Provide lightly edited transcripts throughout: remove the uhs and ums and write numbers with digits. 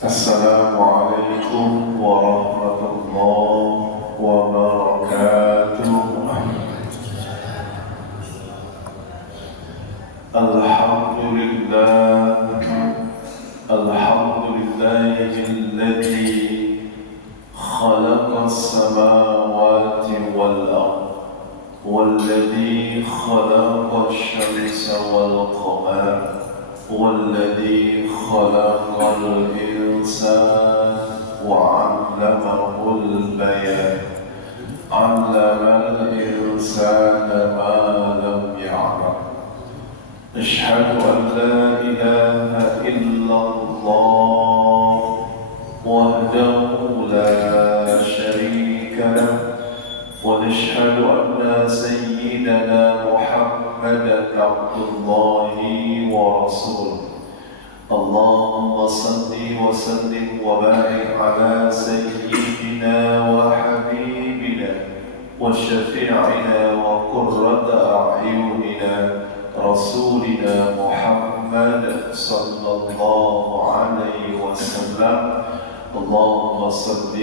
السلام عليكم ورحمة الله وبركاته. الحمد لله الذي خلق السماوات والأرض والذي خلق الشمس والقمر والذي خلق الإنسان وعلمه البيان علم الإنسان ما لم يعلم. أشهد أن لا إله إلا الله وحده لا شريك له ونشهد أن سيدنا محمدا عبد الله ورسوله. اللهم صل وسلم وبارك على سيدنا وحبيبنا وشفيعنا وقرة أعيننا رسولنا محمد صلى الله عليه وسلم. اللهم صل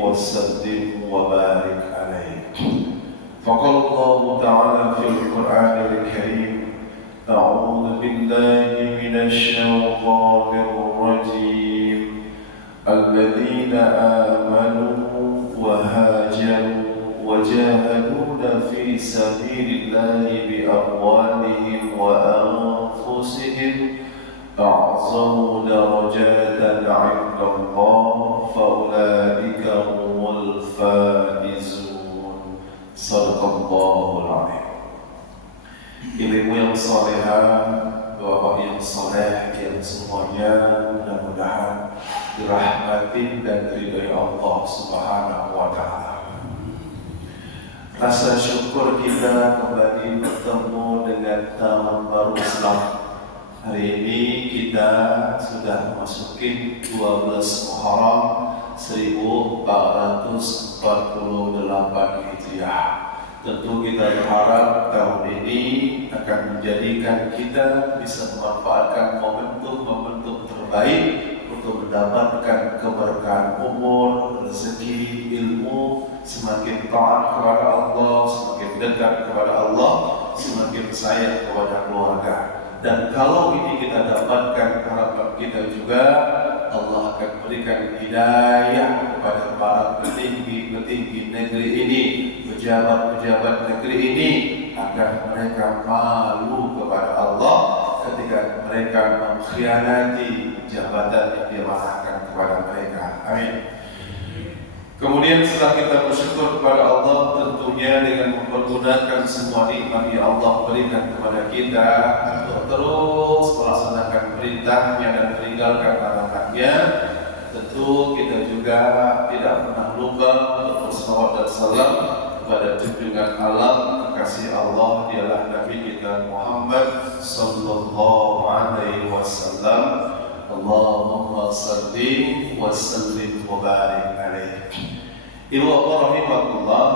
وسلم وبارك عليه. فقال الله تعالى في القرآن الكريم: أعوذ بالله من الشيطان الرجيم. الذين آمنوا وهاجروا وجاهدون في سبيل الله بأموالهم وأنفسهم أعظم درجات عند الله فأولئك هم الفائزون. صدق الله العظيم. Ibu yang salehah, bapak yang saleh, yang semuanya mudah-mudahan dirahmati dan diridhai Allah Subhanahu wa Ta'ala. Rasa syukur kita kembali bertemu dengan tahun baru Islam. Hari ini kita sudah memasuki 12 Muharram 1448 Hijriah. Tentu kita berharap tahun ini akan menjadikan kita bisa memanfaatkan momentum-momentum terbaik untuk mendapatkan keberkahan umur, rezeki, ilmu, semakin taat kepada Allah, semakin dekat kepada Allah, semakin sayang kepada keluarga. Dan kalau ini kita dapatkan, harapan kita juga Allah akan berikan hidayah kepada para petinggi-petinggi negeri ini, pejabat-pejabat negeri ini, agar mereka malu kepada Allah ketika mereka mengkhianati jabatan yang diamanahkan kepada mereka. Amin. Kemudian setelah kita bersyukur kepada Allah, tentunya dengan mempergunakan semua nikmat yang Allah berikan kepada kita untuk terus melaksanakan perintahnya dan meninggalkan larangannya, tentu kita juga tidak pernah lupa untuk salawat dan salam kepada junjungan alam kekasih Allah, dialah Nabi kita Muhammad sallallahu alaihi wasallam. Allahumma salli wa sallim wa barik alaihi. Ibu bapak rahimahullah,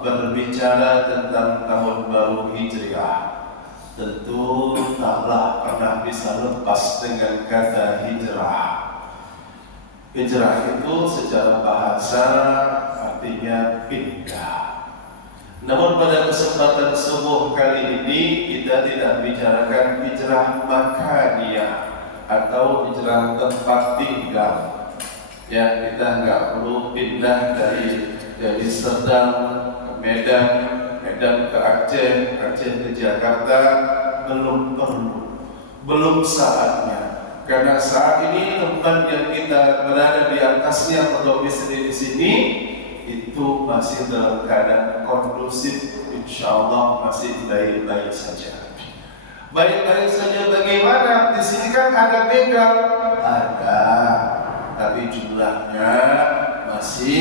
berbicara tentang tahun baru Hijriah, tentu taklah pernah bisa lepas dengan kata hijrah. Hijrah itu secara bahasa artinya pindah. Namun pada kesempatan subuh kali ini kita tidak bicarakan hijrah makaniyah atau hijrah tempat tinggal. Ya, kita nggak perlu pindah dari Serdang ke Medan, Medan ke Aceh, Aceh ke Jakarta, belum perlu, belum saatnya. Karena saat ini tempat yang kita berada di atasnya berdomisili di sini itu masih dalam keadaan kondusif, insya Allah masih baik-baik saja. Baik-baik saja bagaimana? Di sini kan ada begal, ada, tapi jumlahnya masih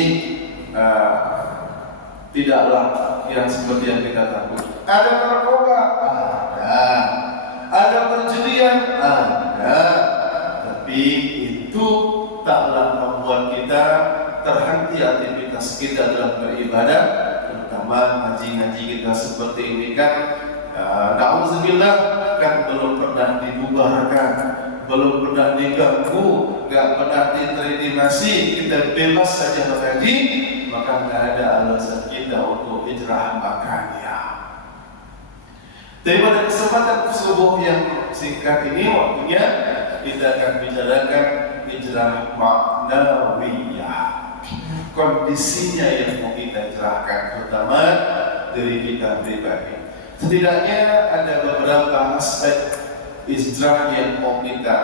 tidaklah yang seperti yang kita takut. Ada narkoba, ada perjudian, ada, tapi itu taklah membuat kita terhenti aktivitas kita dalam beribadah, terutama ngaji-ngaji kita seperti ini kan. Na'udzubillah kan belum pernah dibubarkan, belum pernah diganggu, nggak pernah diterintimasi, kita bebas saja mengaji, maka nggak ada alasan kita untuk hijrah makanya. Daripada kesempatan subuh yang singkat ini, waktunya kita akan bicarakan hijrah maknawiyah. Kondisinya yang mau kita hijrahkan, terutama diri kita pribadi. Setidaknya ada beberapa aspek hijrah yang mau kita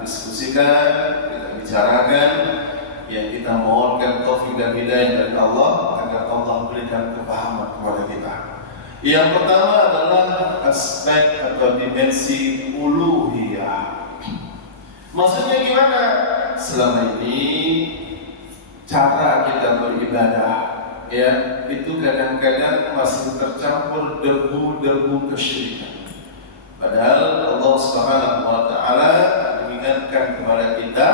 diskusikan, kita bicarakan, yang kita mohonkan taufik dan hidayah dari Allah agar Allah berikan kepahaman kepada kita. Yang pertama adalah aspek atau dimensi uluhiyah. Maksudnya gimana? Selama ini cara kita beribadah, ya, itu kadang-kadang masih tercampur debu-debu kesyirikan. Padahal Allah Subhanahu wa taala mengingatkan kepada kita,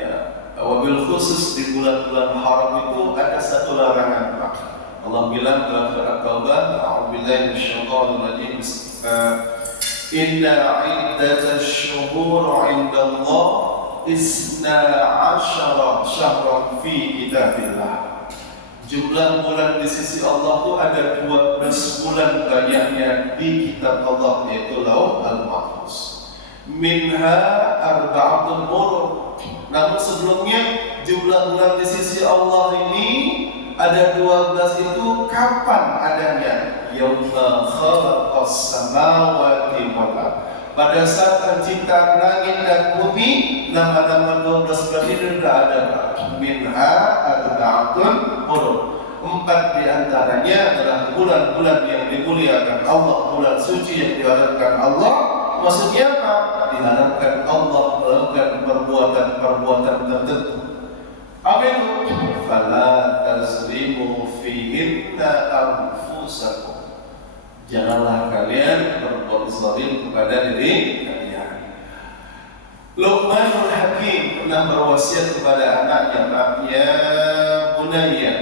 ya, wabil khusus di bulan-bulan haram itu ada satu larangan, Pak. Allah bilang dalam surat At-Taubah, a'udzubillahi minasyaitonir rajim. Inna 'iddatash syuhur 'indallah isna 'asyara syahran fi kitabillah. Jumlah bulan di sisi Allah itu ada 12 bulan banyaknya di kitab Allah, yaitu Lauh Al-Mahfuz. Minha arba'atun hurum. Namun sebelumnya jumlah bulan di sisi Allah ini ada 12 itu kapan adanya? Yauma khalaqas samawati wal ardh. Pada saat penciptaan langit dan bumi, nama-nama 12 bulan ini sudah ada. Minha arba'atun hurum. 4 di antaranya adalah bulan-bulan yang dimuliakan Allah, bulan suci yang diharapkan Allah. Maksudnya apa? Diharapkan Allah melakukan perbuatan-perbuatan tertentu. Apa itu? Fala tazlimu fihinna anfusakum. Janganlah kalian berbuat zalim kepada diri kalian. Luqmanul Hakim pernah berwasiat kepada anaknya, ya bunayya,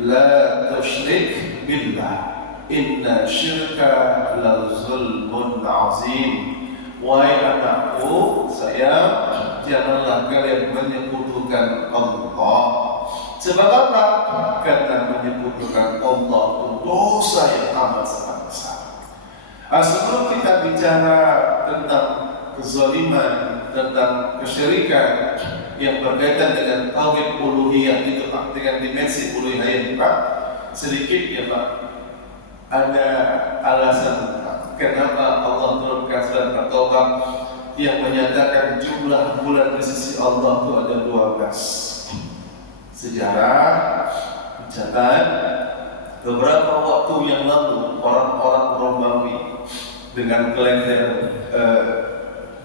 la tusyrik billah, inna syirka la zulmun azim. Wahai anakku, janganlah kalian menyekutukan Allah. Sebab apa? Karena menyekutukan Allah itu dosa yang amat sangat besar. Sebelum kita bicara tentang kezaliman, tentang kesyirikan yang berkaitan dengan tauhid uluhiyah itu, Pak, dengan dimensi uluhiyah ini, Pak, sedikit ya, Pak, ada alasan kenapa Allah turunkan surat At-Taubah yang menyatakan jumlah bulan di sisi Allah itu ada 12. Sejarah mencatat beberapa waktu yang lalu orang-orang Romawi dengan kalender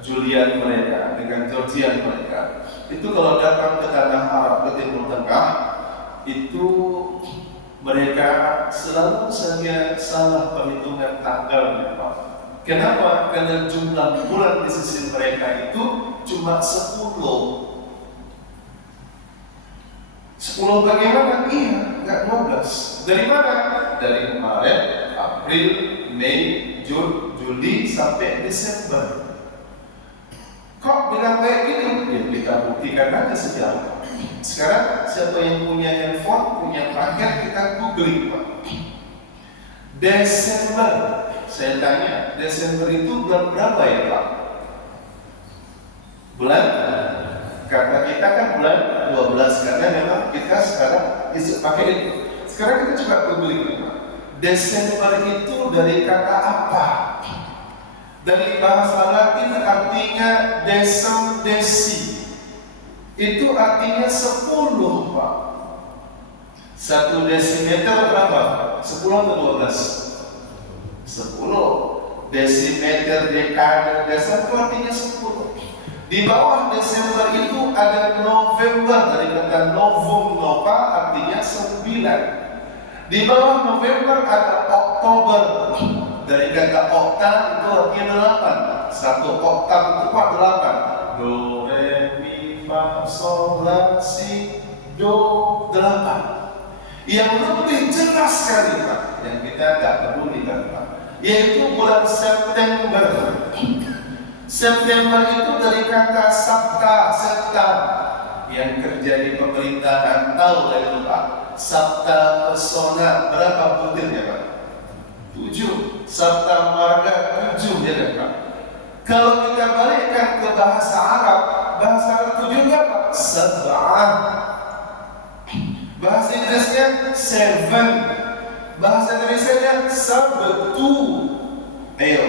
Julian mereka, dengan Georgian mereka, itu kalau datang ke tanah Arab, ke Timur Tengah, itu mereka selalu saja salah perhitungan tanggalnya, Pak. Kenapa? Karena jumlah bulan di sisi mereka itu cuma 10. 10 bagaimana? Iya, enggak 12. Dari mana? Dari Maret, April, Mei, Juni, Juli sampai Desember. Kok bilang kayak gitu? Ya kita buktikan aja sejarah. Sekarang siapa yang punya handphone, punya paket, kita googling, Pak. Desember, saya tanya, Desember itu bulan berapa ya, Pak? Bulan? Karena kita kan bulan 12, karena memang kita sekarang pakai itu. Sekarang kita coba googling, Pak. Desember itu dari kata apa? Dari bahasa Latin artinya desem desi. Itu artinya 10, Pak. 1 desimeter berapa? 10 atau 12? 10. Desimeter, dekade, desa itu artinya 10. Di bawah Desember itu ada November, dari kata novum, nova artinya 9. Di bawah November ada Oktober, dari kata okta itu artinya 8. 1 oktav itu 8. Do, re, mi, fa, sol, la, si, do, 8. Yang lebih jelas sekali, Pak, yang kita tidak peduli kan, Pak, yaitu bulan September. September itu dari kata sabta yang kerja di pemerintahan, tahu lah itu Pak. Sabta pesona berapa butirnya Pak? 7. Sabta marga 7 ya kan Pak? Kalau kita balikkan ke bahasa Arab itu juga Pak, sab'ah. Bahasa Inggrisnya 7, bahasa Indonesianya sabtu. Ayo,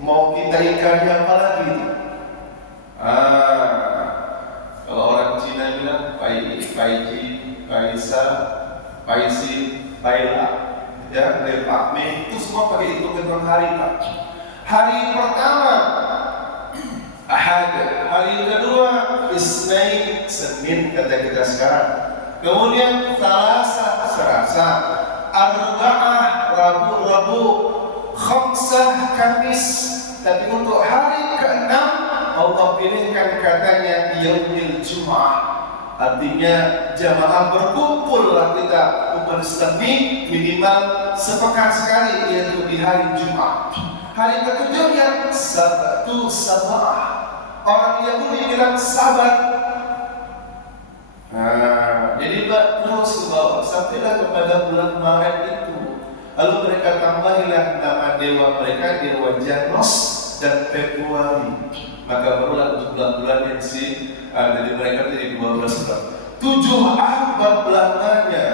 mau kita ikannya apa lagi itu? Kalau orang Cina bilang Paiji, Paisa, Paisi, Paila, ya, dari Pak Mei, itu semua pakai hitungan hari Pak. Hari pertama Ahad, hari kedua Isnin, Senin kata kita sekarang. Kemudian Selasa, Arba'ah, Rabu, Khamsah, Kamis. Tapi untuk hari ke-6 Allah pilihkan katanya Yaumil Jum'ah. Artinya jamaah berkumpullah kita umat Islam ini minimal sepekan sekali, yaitu di hari Jumat. Hari ketujuhnya Sabtu Sabah. Orang Yahudi bilang Sabat. Jadi terus ke bawah sampailah kepada bulan Maret itu. Lalu mereka tambahilah nama dewa mereka, dewa Janus dan Februari. Maka barulah bulan-bulan yang dari mereka jadi 12 bulan. 7 abad lamanya,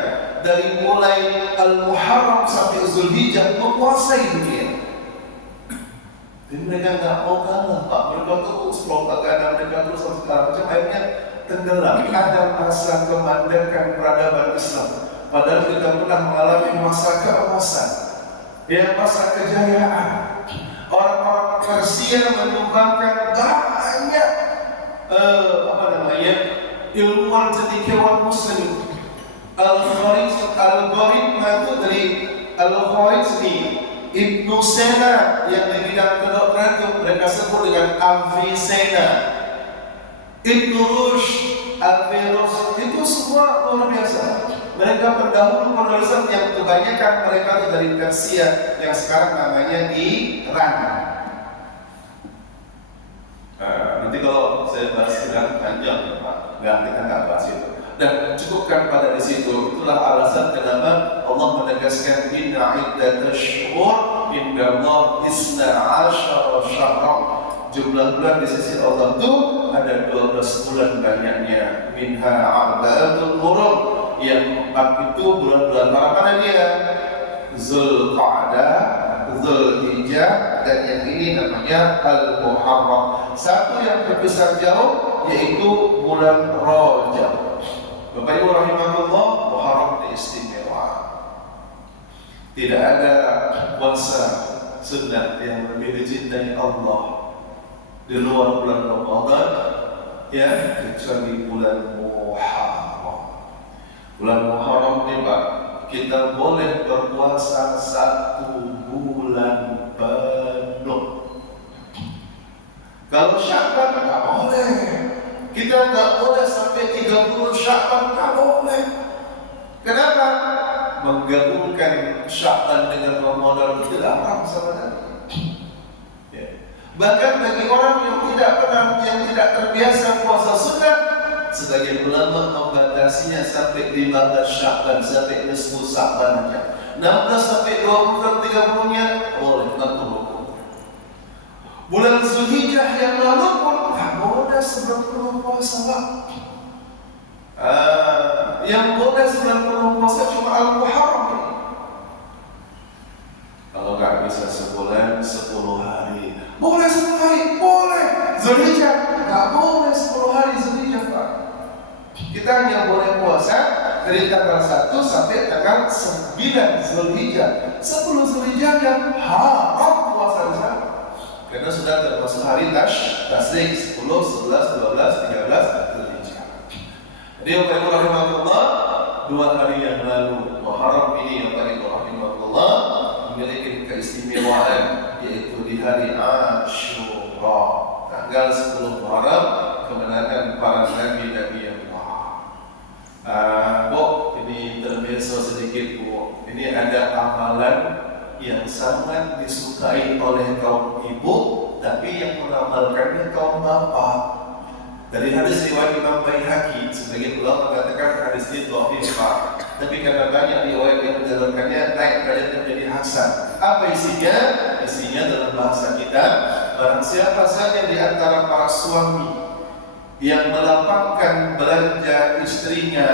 dari mulai Al-Muharram sampai Zulhijjah menguasai dunia. Jadi mereka nggak mau kalah Pak. Mereka terus propaganda mereka terus segala macam, akhirnya tenggelam. Ada masa kemandekan peradaban Islam. Padahal kita pernah mengalami masa keemasan, ya, masa kejayaan. Orang-orang Persia menyumbangkan banyak ilmuwan cendekiawan Muslim. Al-Khawarizmi itu dari Al-Khawarizmi, Ibnu Sena yang di bidang kedokteran itu mereka sebut dengan Avicenna, Ibnu Rushd, Averroes, itu semua luar biasa. Mereka pendahulu penulisan yang kebanyakan mereka itu dari Persia yang sekarang namanya Iran. Nanti kalau saya bahas sedang panjang, Pak, kita nggak bahas itu. Dan cukupkan pada di situ. Itulah alasan kenapa Allah menegaskan inna iddatash syuhur indallah isna asyara syahran. Jumlah bulan di sisi Allah itu ada 12 bulan banyaknya. Minha arba'atul hurum, yang 4 itu bulan-bulan mana dia? Zulqa'dah, Zulhijjah, dan yang ini namanya Al-Muharram. Satu yang terbesar jauh yaitu bulan Rajab. Bapak Ibu rahimahullah, Muharram istimewa. Tidak ada puasa sunnah yang lebih dicintai Allah di luar bulan Ramadan, ya, kecuali bulan Muharram. Bulan Muharram ini Pak, kita boleh berpuasa 1 bulan penuh. Kalau Sya'ban nggak boleh. Kita nggak boleh sampai 30 Sya'ban, nggak boleh. Kenapa? Menggabungkan Sya'ban dengan Ramadan itu tidak haram sebenarnya. Ya. Bahkan bagi orang yang tidak terbiasa puasa sunnah, sebagian ulama membatasinya sampai 15 Sya'ban, sampai nisfu Sya'ban aja. 16 sampai 20 dan 30-nya boleh, makruh. Bulan Zulhijjah yang lalu pun nggak boleh 90 puasa Pak. Yang boleh 90 puasa cuma Al-Muharram ini. Kalau nggak bisa sebulan, 10 hari. Boleh 10 hari, boleh. Zulhijjah nggak boleh 10 hari Zulhijjah Pak. Kita hanya boleh puasa dari tanggal 1 sampai tanggal 9 Zulhijjah. 10 Zulhijjah yang haram puasa di sana. Karena sudah termasuk hari tasyrik 10, 11, 12, 13 Zulhijjah. Jadi Bapak Ibu rahimahullah, 2 hari yang lalu Muharram ini Bapak Ibu rahimahullah memiliki keistimewaan, yaitu di hari Asyura, tanggal 10 Muharram, kemenangan para nabi-nabi Allah. Ini terbiasa sedikit Bu. Ini ada amalan yang sangat disukai oleh kaum ibu, tapi yang Dari hadis riwayat Imam Baihaqi, sebagian ulama mengatakan hadis ini dhaif, tapi karena banyak riwayat yang menjalankannya naik derajatnya menjadi hasan. Apa isinya? Isinya dalam bahasa kita, barang siapa saja di antara para suami yang melapangkan belanja istrinya,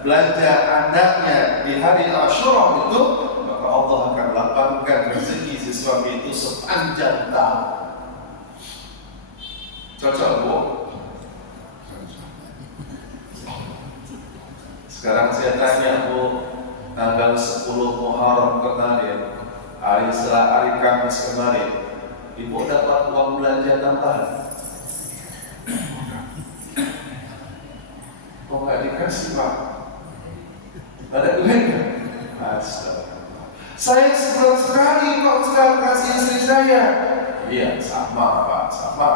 belanja anaknya di hari Asyura itu, maka Allah akan lapangkan rezeki si suami itu sepanjang tahun. Cocok, Bu? Sekarang saya tanya, Bu, tanggal 10 Muharram kemarin, hari Kamis kemarin, Ibu dapat uang belanja tambahan? Oh, nggak dikasih, Pak. Ada duitnya? Astagfirullah. Saya sebulan sekali kok sekarang kasih istri saya. Iya, sama, Pak, sama.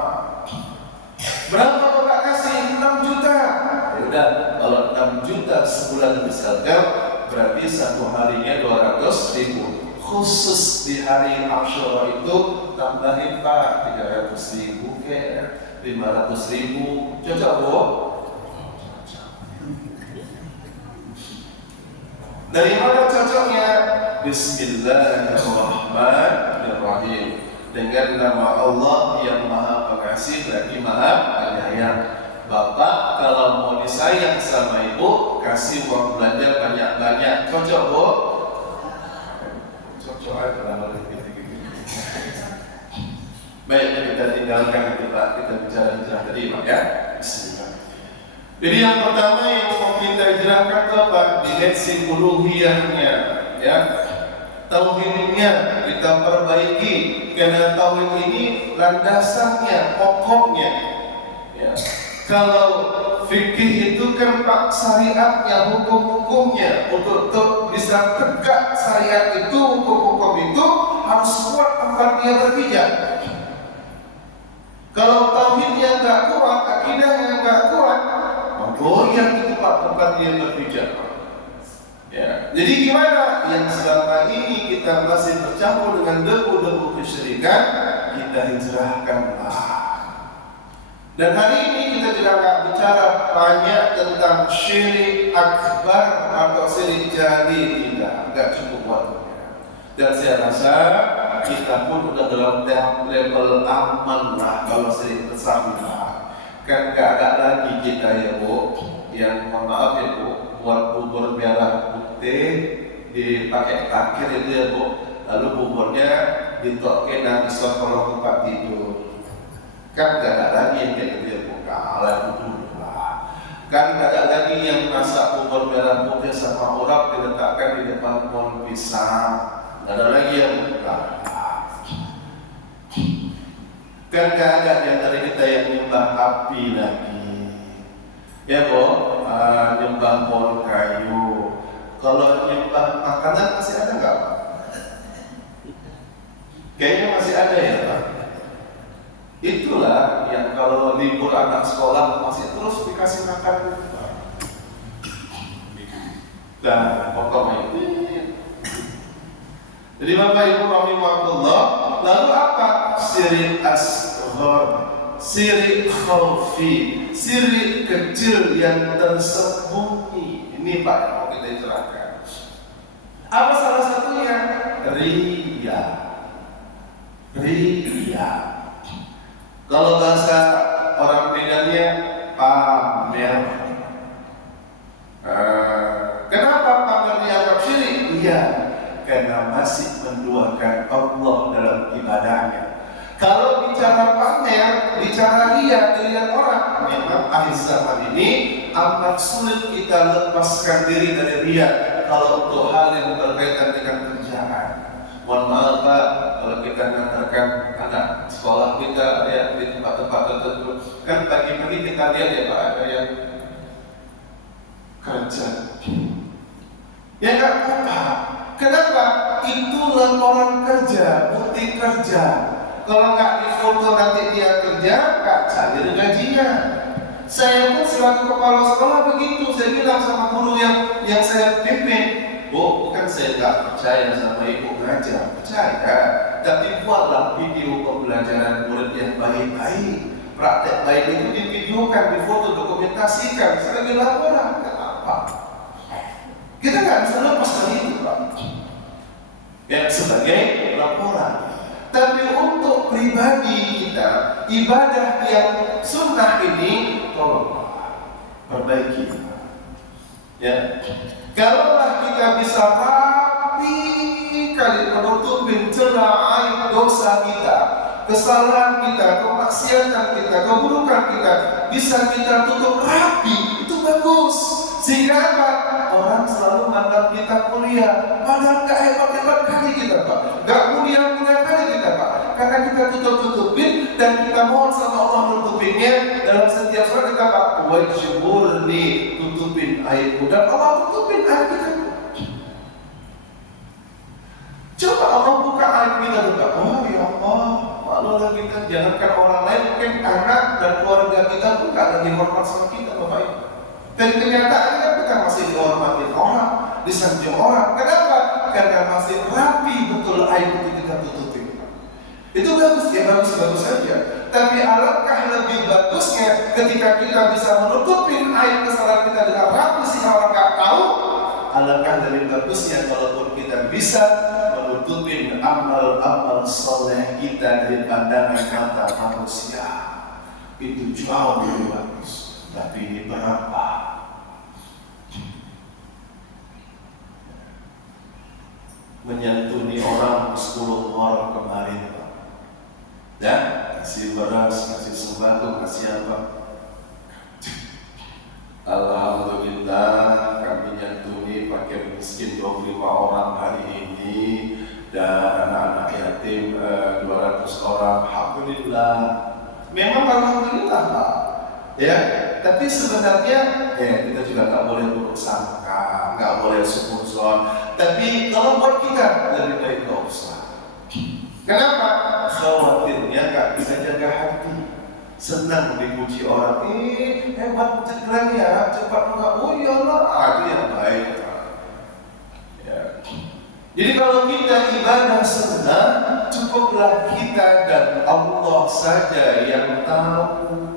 Berapa Bapak kasih? 6 juta. Ya udah, kalau 6 juta sebulan misalkan, berarti satu harinya 200 ribu. Khusus di hari Asyura itu tambahin Pak 300 ribu ke 500 ribu. Cocok, Bu? Dari mana cocoknya? Bismillahirrahmanirrahim. Dengan nama Allah yang Maha Pengasih lagi Maha Penyayang. Bapak kalau mau disayang sama ibu, kasih uang belanja banyak-banyak. Cocok, Bu? Cocok aja kalau gitu-gitu. Baik, kita tinggalkan itu, Pak. Kita bicara hijrah tadi, Pak, ya. Bismillah. Jadi yang pertama yang mau kita hijrahkan itu apa? Dimensi uluhiyahnya, ya. Tauhidnya kita perbaiki, karena tauhid ini landasannya, pokoknya. Ya. Kalau fikih itu kan Pak syariatnya, hukum-hukumnya. Untuk bisa tegak syariat itu, hukum-hukum itu harus kuat tempat dia berpijak. Kalau tauhidnya nggak kuat, akidahnya nggak kuat, goyang itu Pak tempat dia berpijak. Ya. Jadi gimana? Yang selama ini kita masih bercampur dengan debu-debu kesyirikan, kita hijrahkanlah. Dan hari ini kita tidak akan bicara banyak tentang syirik akbar atau syirik jali, tidak cukup waktunya. Dan saya rasa kita pun sudah dalam level aman lah kalau syirik besar lah. Kan nggak ada lagi kita ya, Bu, yang mohon maaf ya, Bu, buat bubur merah putih dipakai takir itu ya, Bu, lalu buburnya ditokke dan disekolong tempat tidur. Kan nggak ada lagi yang kayak gitu ya, Bu, kalah itu lah. Kan nggak ada lagi yang masak bubur merah putih sama urap diletakkan di depan pohon pisang. Nggak ada lagi yang kan nggak ada yang dari kita yang nyembah api lagi, ya, Bu, nyembah pohon kayu. Kalau nyembah makanan masih ada nggak, Pak? Kayaknya masih ada ya, Pak. Itulah yang kalau libur anak sekolah masih terus dikasih makan. Dan pokoknya itu. Jadi Bapak Ibu rahimahullah, lalu apa? Syirik asghar, syirik khafi, syirik kecil yang tersembunyi. Ini Pak yang mau kita jelaskan. Apa salah satunya? Riya. Riya. Kalau bahasa orang Medannya pamer. Kenapa pamer dianggap syirik? Iya, karena masih menduakan Allah dalam ibadahnya. Kalau bicara pamer, bicara riya, dilihat orang, memang akhir zaman ini amat sulit kita lepaskan diri dari riya kalau untuk hal yang berkaitan dengan kerjaan. Mohon maaf Pak, kalau kita mengantarkan anak sekolah kita ya, di tempat-tempat tertentu, kan pagi-pagi kita lihat ya Pak, ada yang kerja. Ya nggak apa-apa. Kenapa? Itu laporan kerja, bukti kerja. Kalau nggak difoto nanti dia kerja, nggak cair gajinya. Saya pun selaku kepala sekolah begitu. Saya bilang sama guru yang saya pimpin, Bu, bukan saya nggak percaya sama ibu ngajar, percaya. Tapi buatlah video pembelajaran murid yang baik-baik. praktek baik itu divideokan, difoto, dokumentasikan sebagai laporan. Kenapa? Kita nggak bisa lepas dari itu, Pak. Ya, sebagai laporan. Tapi untuk pribadi kita, ibadah yang sunnah ini, tolong perbaiki. Ya, kalaulah kita bisa rapi kali menutupi celah aib dosa kita, kesalahan kita, kemaksiatan kita, keburukan kita, bisa kita tutup rapi, itu bagus. Sehingga apa? Orang selalu mandang kita mulia, padahal gak hebat-hebat kali kita, Pak. Gak mulia-mulia kali kita, Pak. Karena kita tutup-tutupin dan kita mohon sama Allah menutupinnya dalam setiap surat kita, Pak. Wajburni, tutupin aibku, dan Allah tutupin aib kita. Coba Allah buka aib kita juga. Oh ya Allah, malulah kita. Jangankan orang lain, mungkin anak dan keluarga kita pun gak lagi hormat sama kita, Bapak Ibu. Dan kenyataannya kita masih dihormati orang, disanjung orang. Kenapa? Karena masih rapi betul aib itu kita tutupi. Itu bagus ya, bagus-bagus saja. Tapi alangkah lebih bagusnya ketika kita bisa menutupi aib kesalahan kita dengan rapi sehingga orang nggak tahu. Alangkah lebih bagusnya kalaupun kita bisa menutupi amal-amal soleh kita dari pandangan mata manusia. Itu jauh lebih bagus. Tapi ini berapa? Menyantuni orang 10 orang kemarin, Pak. Ya, kasih beras, kasih sembako, kasih apa? Alhamdulillah kami nyantuni pakai miskin 25 orang hari ini dan anak-anak yatim 200 orang. Alhamdulillah. Memang alhamdulillah, Pak. Ya, tapi sebenarnya kita juga nggak boleh buruk sangka, nggak boleh suuzon. Tapi kalau buat kita lebih baik nggak usah. Kenapa? Khawatirnya nggak bisa jaga hati. Senang dipuji orang, hebat keren ya, cepat enggak, oh iyalah, itu yang baik. Ya. Jadi kalau kita ibadah sunnah, cukuplah kita dan Allah saja yang tahu.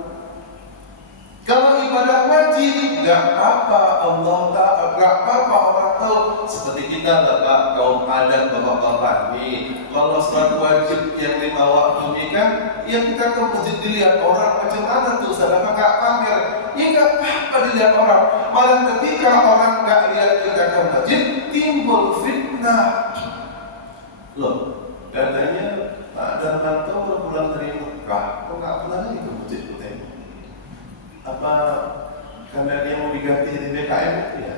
Kalau ibadah wajib, nggak apa-apa Allah tahu, nggak apa-apa orang tahu. Seperti kita bapak kaum adat bapak-bapak nih, kalau sholat wajib yang 5 waktu ini kan, ya kita ke masjid dilihat orang macam mana tuh, sedangkan nggak pamer, ya nggak apa-apa dilihat orang. Malah ketika orang nggak lihat kita ke masjid, timbul fitnah. Loh, katanya Pak Darmanto baru pulang dari Mekah, kok nggak pulang lagi ke masjid? Apa karena dia mau diganti di BKM itu ya?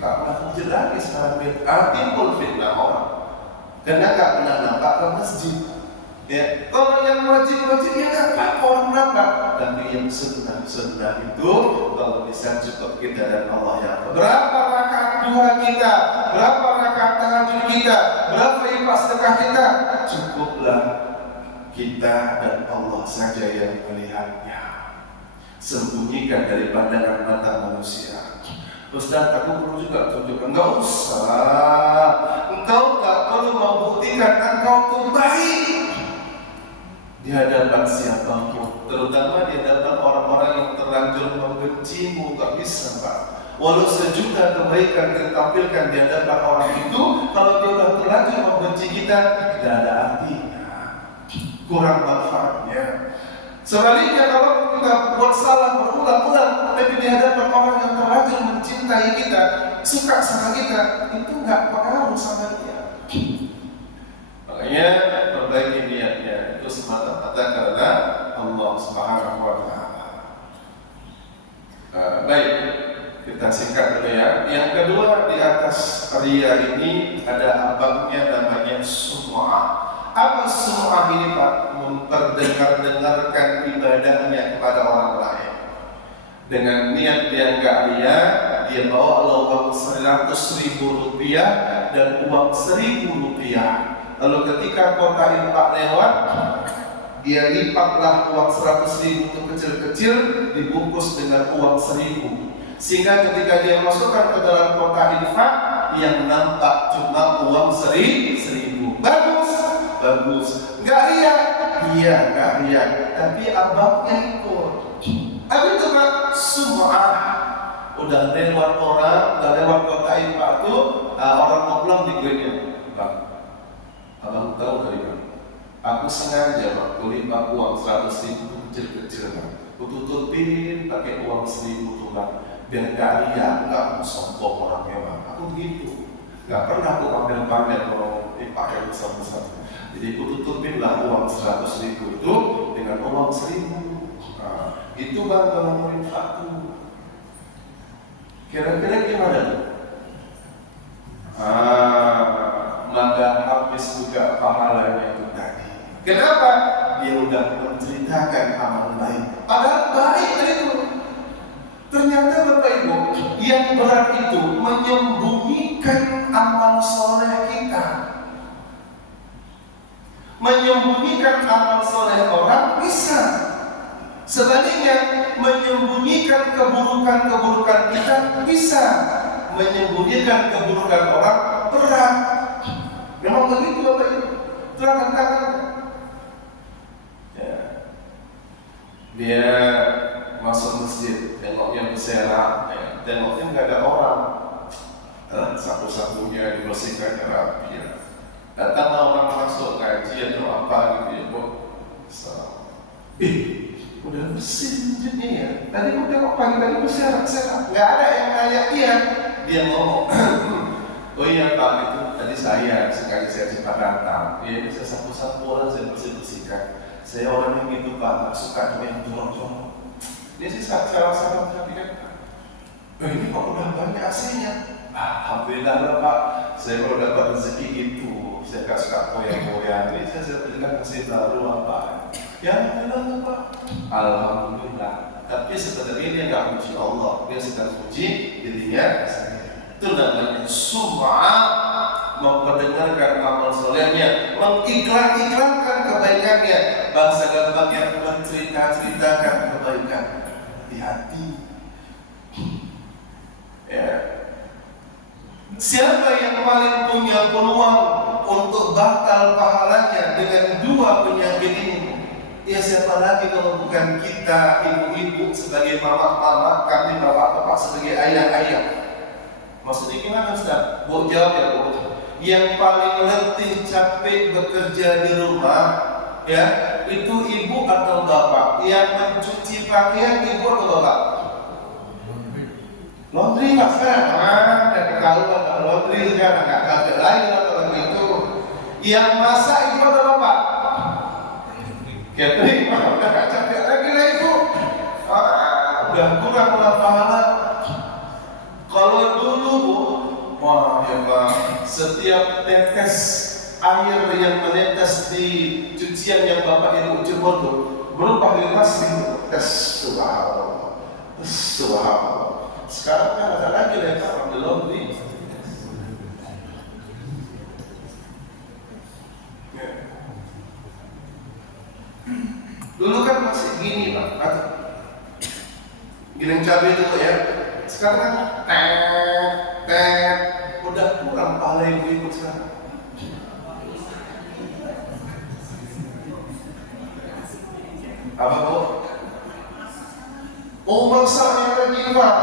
Nggak pernah masjid lagi sekarang. Timbul fitnah orang karena nggak pernah nampak ke masjid. Ya, kalau yang wajib-wajib ya nggak apa-apa orang nampak. Tapi yang sunnah itu kalau bisa cukup kita dan Allah yang berapa rakaat duha kita, berapa rakaat tahajud kita, berapa infak sedekah kita, cukuplah kita dan Allah saja yang melihatnya. Sembunyikan dari pandangan mata manusia. Ustaz, aku perlu juga tunjukkan. Enggak usah. Engkau nggak perlu membuktikan engkau itu baik di hadapan siapapun, terutama di hadapan orang-orang yang terlanjur membencimu. Nggak bisa, Pak. Walau sejuta kebaikan ditampilkan di hadapan orang itu, kalau dia sudah terlanjur membenci kita, tidak ada artinya, kurang manfaatnya. Sebaliknya kalau kita buat salah berulang-ulang, tapi di hadapan orang yang terlanjur mencintai kita, suka sama kita, itu nggak pengaruh sama dia. Makanya perbaiki niatnya itu semata-mata karena Allah Subhanahu wa Ta'ala. Baik, kita singkat dulu ya. Yang kedua, di atas ria ini ada abangnya namanya sum'ah. Apa sum'ah ini, Pak? Memperdengar-dengarkan ibadahnya kepada orang lain dengan niat dia nggak lihat, dia bawa uang 100.000 rupiah dan uang 1.000 rupiah. Lalu ketika kota infak lewat, dia lipatlah uang 100.000 itu kecil-kecil dibungkus dengan uang 1.000, sehingga ketika dia masukkan ke dalam kota infak yang nampak cuma uang 1.000. Bagus, nggak lihat iya nggak riak, tapi abangnya ikut. Habis itu Pak, sum'ah. Udah lewat orang, udah lewat kota Ipa tuh, orang mau pulang di gereja. Bang, abang tahu dari mana? Aku sengaja Pak, beli Pak uang 100.000 kecil-kecil Pak. Aku tutupin pakai uang 1.000 tuh Pak. Biar gak riak, nggak mau sombong orangnya Pak. Aku gitu. Gak pernah aku pamer-pamer kalau dipakai besar-besar. Jadi aku tutupin lah uang 100.000 itu dengan uang 1.000. Itu Bang kalau mau infakku. Kira-kira gimana tuh? Maka habis juga pahalanya itu tadi. Kenapa? Dia udah menceritakan amal baik. Padahal baik tadi itu. Ternyata Bapak Ibu, yang berat itu menyembunyikan amal soleh kita. Menyembunyikan amal soleh orang bisa. Sebaliknya, menyembunyikan keburukan-keburukan kita bisa. Menyembunyikan keburukan orang berat. Memang begitu Bapak Ibu. Terangkan tangan. Ya. Dia masuk masjid, tengoknya berserak, ya. Tengoknya nggak ada orang. Sapu-sapunya dibersihkan rapi. Ya. Datanglah orang masuk ngaji atau apa gitu ya, Bu. Udah bersih masjidnya ya. Tadi aku tengok pagi tadi berserak-serak. Nggak ada yang nanya dia. Dia ngomong, oh iya Pak, itu tadi saya sekali saya cepat datang. Dia bisa sapu-sapu orang saya bersih-bersihkan. Saya orang yang gitu Pak, nggak suka dengan yang jorok-jorok. Dia sih secara sangat perhatikan. Ini kok udah banyak aslinya. Alhamdulillah lah Pak. Saya kalau dapat rezeki gitu, saya nggak suka koyak-koyak. Ini saya berikan kasih baru apa? Ya alhamdulillah Pak. Alhamdulillah. Tapi sebenarnya dia nggak puji Allah, dia sedang puji dirinya sendiri. Itu namanya sum'ah, memperdengarkan amal solehnya, mengiklan-iklankan kebaikannya. Bahasa gampangnya mencerita-ceritakan kebaikan di hati. Ya. Siapa yang paling punya peluang untuk batal pahalanya dengan dua penyakit ini? Ya siapa lagi kalau bukan kita ibu-ibu sebagai mama-mama, kami bapak-bapak sebagai ayah-ayah. Maksudnya gimana Ustaz? Bu jawab ya Bu. Yang paling letih capek bekerja di rumah, ya itu ibu atau bapak? Yang mencuci pakaian ibu atau bapak? Laundry Pak sekarang. Dari tahu Pak laundry sekarang nggak ada lagi kalau itu. Yang masak ibu atau bapak? Catering Pak, udah nggak capek lagi lah ibu. Udah kurang lah pahala. Kalau dulu Bu, wah ya Pak, setiap tetes air yang menetes di cucian yang Bapak Ibu jemur tuh berubah 5.000 tes. Subhanallah. Sekarang kan ada lagi deh Pak, ambil laundry. Dulu kan masih gini Pak, giling cabai dulu ya. Sekarang kan udah kurang pahala ibu-ibu sekarang. Apa Bu? Oh masaknya lagi Pak.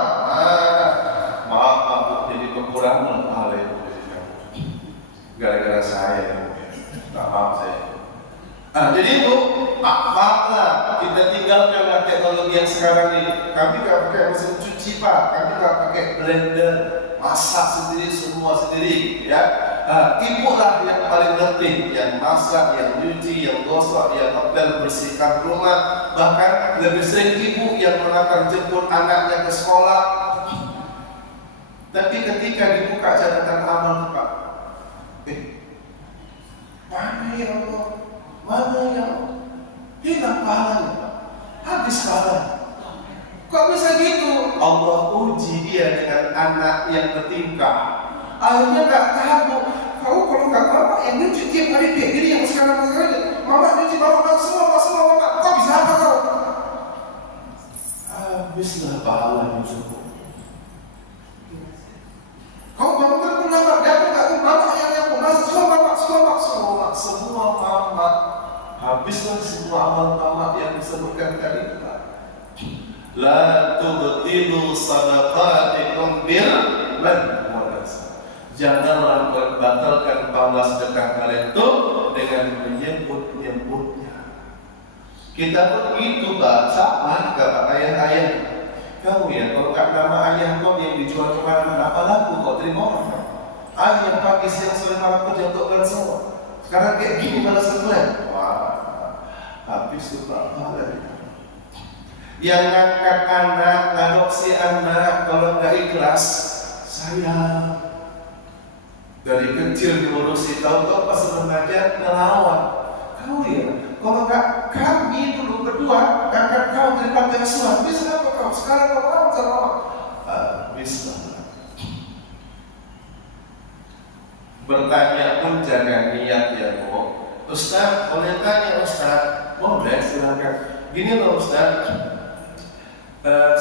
Maaf Bu, jadi kekurangan pahala ibu. Gara-gara saya. Maaf saya. Jadi Bu, maaflah kita tinggalkan teknologi yang sekarang ini. Kami nggak pakai mesin cuci Pak, kami nggak pakai blender, masak sendiri semua sendiri, ya. Ibulah yang paling ngerti, yang masak, yang nyuci, yang gosok, yang ngepel, bersihkan rumah. Bahkan lebih sering ibu yang mengantar jemput anaknya ke sekolah. Tapi ketika dibuka catatan amal Pak, mana ya Allah? Mana yang hilang pahalanya, habis pahala. Kok bisa gitu? Allah uji dia dengan anak yang bertingkah. Akhirnya gak tahu. Kau kalau gak bapak yang nyuci tiap hari kayak gini yang sekarang mama nyuci bapak semua bapak. Kok bisa apa kau? Habislah pahalanya semua. Kau bangun terpulang gak? Dapat gak tuh bapak yang masak semua bapak semua mama. Habislah semua. sadaqatikum bil man wal azab. Janganlah batalkan pahala sedekah kalian itu dengan menyebut-nyebutnya. Kita pun itu Pak, sama kata ayah-ayah. Kamu ya, kalau nggak nama ayah kau yang dijual kemana-mana, apa laku kau terima orang? Ayah pagi siang sore malam kerja untuk kalian semua. Sekarang kayak gini balasan kalian. Wah, habis tuh pahala. Yang ngangkat anak, adopsi anak, kalau nggak ikhlas, sayang. Dari kecil diurusi, tahu-tahu pas remaja ngelawan. Kau ya, kalau nggak kami dulu berdua, ngangkat kau dari pantai asuhan, bisa apa kau? Sekarang kau lawan sama bisa. Bertanya pun jaga niat ya Bu. Ustaz, boleh tanya Ustaz? Boleh, silakan. Gini loh Ustaz,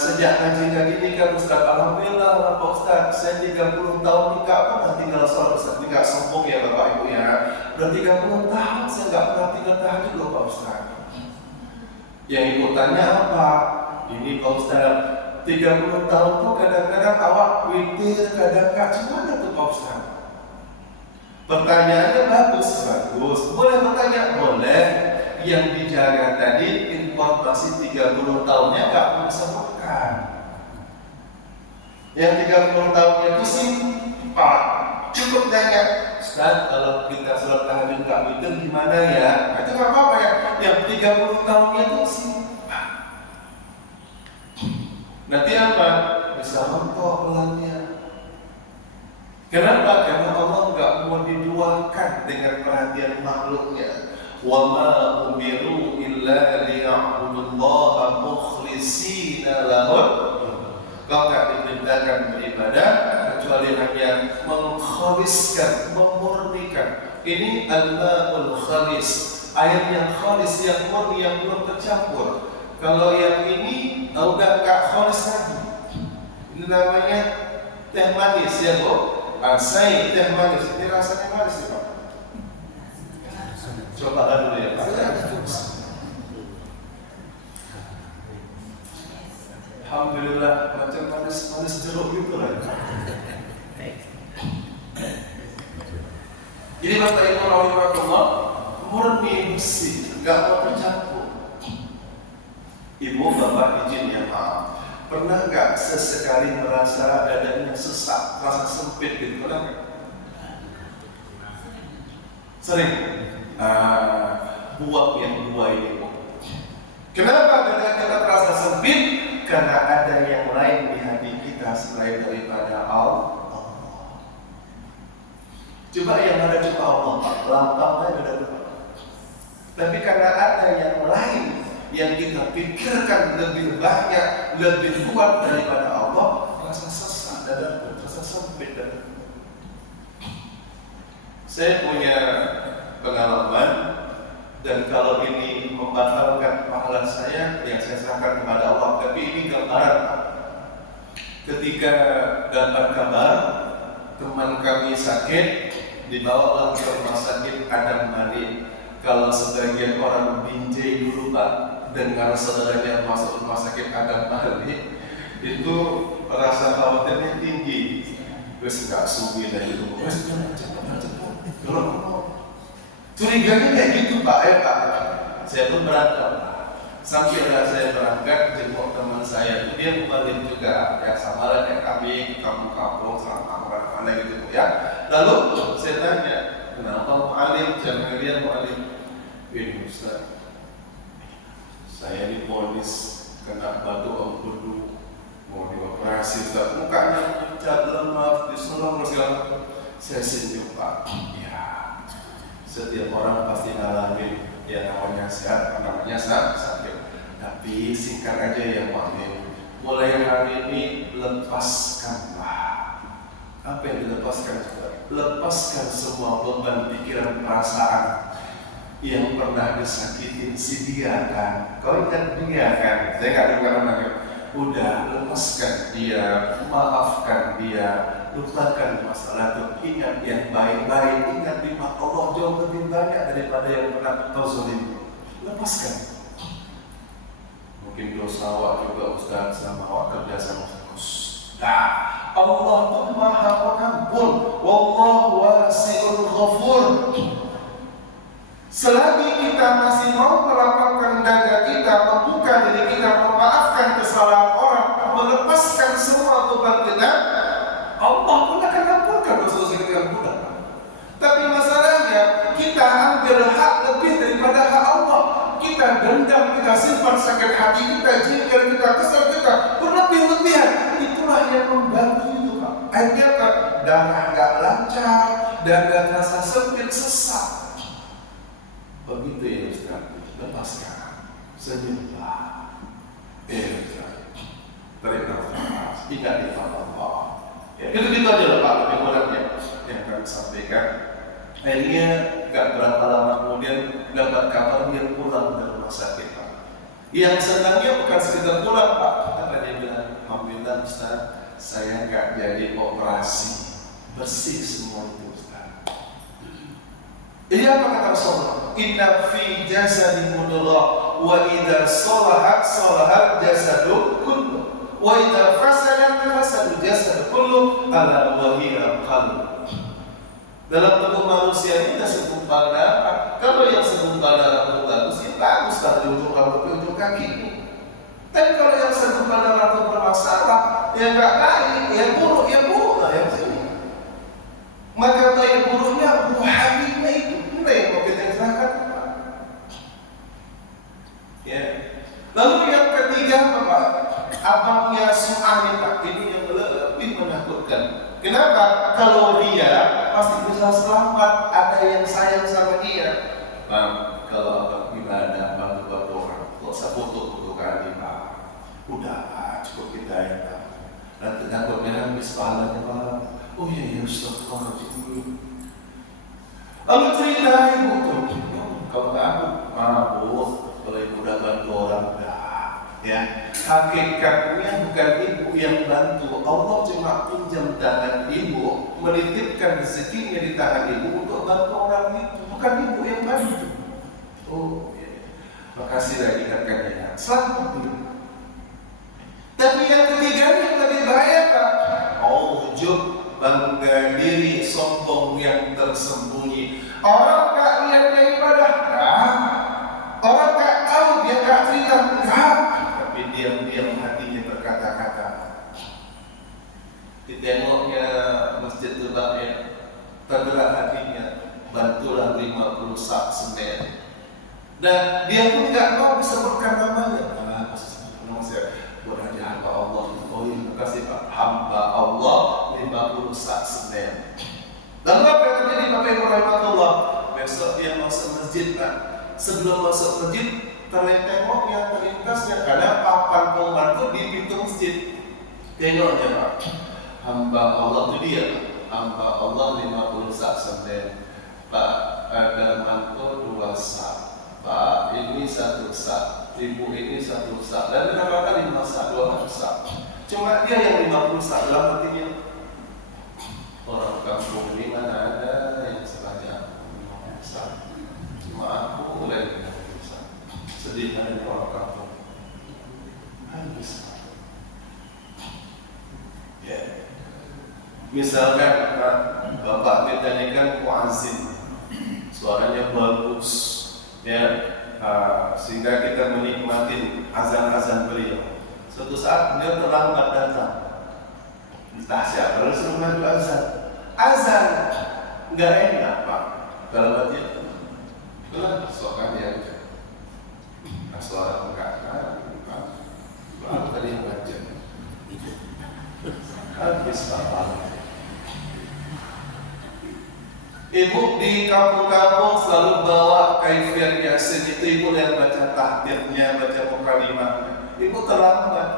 sejak ngaji ini kan Ustaz, alhamdulillah Pak Ustaz, saya 30 tahun nikah, apa nggak tinggal sholat Ustaz? Nikah sombong ya Bapak Ibu ya. Udah 30 tahun saya nggak pernah tinggal tahajud loh Pak Ustaz. Yang Ibu tanya apa? Ini Pak Ustaz, 30 tahun tuh kadang-kadang awak witir, kadang nggak, gimana tuh Pak Ustaz? Pertanyaannya bagus. Boleh bertanya? Boleh. Yang dijaga tadi informasi 30 tahunnya nggak bisa makan. Yang 30 tahunnya itu simpel. Cukup tanya, Ustaz, kalau kita sholat tahajud nggak witir gimana ya? Itu nggak apa-apa ya. Yang 30 tahunnya itu simpel. Nanti apa? Bisa rontok pelannya. Kenapa? Karena Allah nggak mau diduakan dengan perhatian makhluknya. Wa ma umiru illa liya'budullaha mukhlishina lahud. Kau nggak diperintahkan beribadah kecuali hanya mengkhaliskan, memurnikan. Ini al-ma'ul khalis, air yang khalis, yang murni, yang belum tercampur. Kalau yang ini udah nggak khalis lagi. Ini namanya teh manis ya Bu. Saya teh manis, ini rasanya manis ya Pak. Coba dulu ya Pak. Alhamdulillah, macam manis jeruk gitu lah. Ini Bapak Ibu rahimahullah, murni bersih, nggak mau tercampur. Ibu Bapak izin ya Pak. Pernah nggak sesekali merasa dadanya sesak, rasa sempit gitu? Pernah nggak? Sering? Buang yang dua ini. Kenapa dada kita terasa sempit? Karena ada yang lain di hati kita selain daripada Allah. Coba yang ada cuma Allah, lapangnya dada kita. Tapi karena ada yang lain yang kita pikirkan lebih banyak, lebih kuat daripada Allah, rasa sesak dadaku, rasa sempit dadaku. Saya punya pengalaman, dan kalau ini membatalkan pahala saya, yang saya serahkan kepada Allah. Tapi ini gambaran. Ketika dapat kabar teman kami sakit, dibawalah ke rumah sakit Adam Malik. Kalau sebagian orang binjai dulu Pak, dengar saudaranya masuk rumah sakit Adam Malik, itu rasa khawatirnya tinggi. Terus nggak suwi dari itu, terus cepat. Curiganya kayak gitu Pak, Pak. Saya pun berangkat. Sampai saya berangkat jemput teman saya itu, dia balik juga, ya sama lah kayak kami kampung-kampung sama mana gitu ya. Lalu saya tanya, kenapa Mu'alim? Jangan dia Mu'alim. Ini Ustaz, saya diponis kena batu empedu, mau dioperasi Ustaz, mukanya pucat, lemas, disuruh segala. Saya senyum Pak. Ya, setiap orang pasti ngalamin ya namanya sehat, namanya sakit. Tapi singkat aja ya Mu'alim, mulai hari ini lepaskanlah. Apa yang dilepaskan? Lepaskan semua beban pikiran, perasaan yang pernah disakitin si dia kan. Kau ingat dia kan? Saya nggak dengar lagi. Udah, lepaskan dia, maafkan dia, lupakan masalah itu. Ingat yang baik-baik, ingat nikmat Allah jauh lebih banyak daripada yang pernah kau zalimi. Lepaskan. Mungkin dosa awak juga Ustaz, sama awak kerja sama terus. Nah, Allah itu Maha Pengampun, wallahu wasi'ul ghafur. Selagi kita masih mau melapangkan dada kita, membuka diri kita, memaafkan kesalahan orang, melepaskan semua beban kita, Allah pun akan ampunkan dosa-dosa kita yang mudah. Tapi masalahnya kita ambil hak lebih daripada hak Allah. Kita dendam, kita simpan sakit hati kita, jengkel kita, kesal kita, berlebih-lebihan. Itulah yang membantu itu, Pak. Akhirnya darah nggak lancar, dada terasa sempit, sesak. Begitu ya Ustaz, lepaskan, senyumlah. Ustaz, tarik nafas, ingat di Allah. Ya, itu aja lah Pak, lebih kurangnya yang kami sampaikan. Akhirnya gak berapa lama kemudian dapat kabar dia pulang dari rumah sakit, Pak. Yang senangnya bukan sekedar pulang, Pak, karena dia bilang, alhamdulillah Ustaz, saya gak jadi operasi, bersih semua itu Ustaz. Ini apa kata Rasulullah? Inna fi jasadi mudghah wa idza salahat jasadu kullu wa idza fasadat jasadu kullu ala wa hiya qalb. Dalam tubuh manusia ini ada segumpal darah. Kalau yang segumpal darah itu bagus, ya bagus dari ujung rambut ke ujung kaki. Tapi kalau yang segumpal darah itu bermasalah, ya nggak baik, ya buruk lah yang sini. Maka baik buruknya habibnya itu yang mau kita serahkan. Ya. Lalu yang ketiga Pak, abangnya Su'ah nih Pak, ini yang lebih menakutkan. Kenapa? Kalau dia pasti bisa selamat, ada yang sayang sama dia. Bang, kalau abang ibadah bantu orang, gak usah foto kali Pak. Udah Pak, cukup kita ya Pak. Nanti takutnya habis pahalanya Pak. Oh iya astagfirullahaladzim. Lalu cerita ibu tuh, kalau nggak aku mabuk, kalau ibu udah bantu orang ya. Hakikatnya bukan ibu yang bantu, Allah cuma pinjam tangan ibu, menitipkan rezekinya di tangan ibu untuk bantu orang itu, bukan ibu yang bantu. Oh, ya. Makasih lagi ingatkannya. Selamat ibu. Tapi yang ketiga yang lebih bahaya Pak, ujub, bangga diri, sombong yang tersembunyi. Orang gak lihat dia ibadah, orang gak tahu dia gak cerita, tapi diam-diam hatinya berkata-kata. Ditengoknya masjid Tubain, tergerak hatinya, bantulah 50 sak semen. Dan dia pun gak mau disebutkan namanya. Berhati hamba Allah. Oh iya, terima kasih Pak. Hamba Allah 50 sak semen. Lalu apa yang terjadi Bapak Ibu rahmatullah? Besok dia masuk masjid Pak. Sebelum masuk masjid, terlintasnya karena papan pembantu di pintu masjid. Tengoknya Pak. Hamba Allah itu dia. Hamba Allah 50 sak semen. Pak, ada mantu 2 sak. Pak, ini 1 sak. Ibu ini 1 sak. Dan berapa kali 5 sak, 2 sak. Cuma dia yang 50 sak dalam hatinya. Orang kampung ini mana ada yang sebanyak 50 sak. Cuma aku mulai 50 sak. Sedih ada orang kampung. Habis. Ya. Misalkan Bapak kita ini kan muazzin, suaranya bagus, ya. Sehingga kita menikmati azan-azan beliau. Suatu saat beliau terlambat datang, entah siapa suruh maju azan nggak enak Pak. Kalau batin bilang sokan dia aja, suara enggak baru tadi yang baca habis Pak. Ibu di kampung-kampung selalu bawa kaifiat Yasin, itu ibu yang baca tahdirnya, baca mukadimahnya. Ibu terlambat,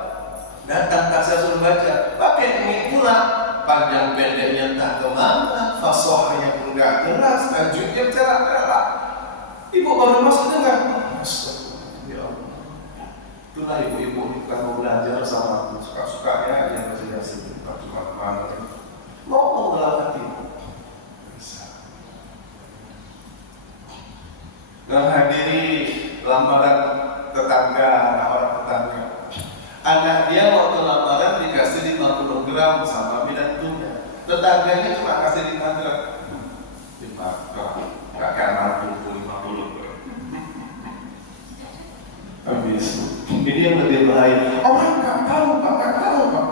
datang tak saya suruh baca, pakai ini pula, panjang pendeknya entah kemana, fasohnya pun gak jelas, tajuknya cerak-cerak. Ibu baru masuk dengar, ya Allah. Itulah ibu-ibu bukan mau belajar sama aku, suka-sukanya yang baca Yasin, tak cuma kemana. Mau dalam hati. Menghadiri lamaran tetangga, orang tetangga. Anak dia waktu lamaran dikasih 50 gram sama menantunya. Tetangganya cuma kasih 5 nggak kayak 50. Habis ini yang lebih bahaya. Orang nggak tahu Pak.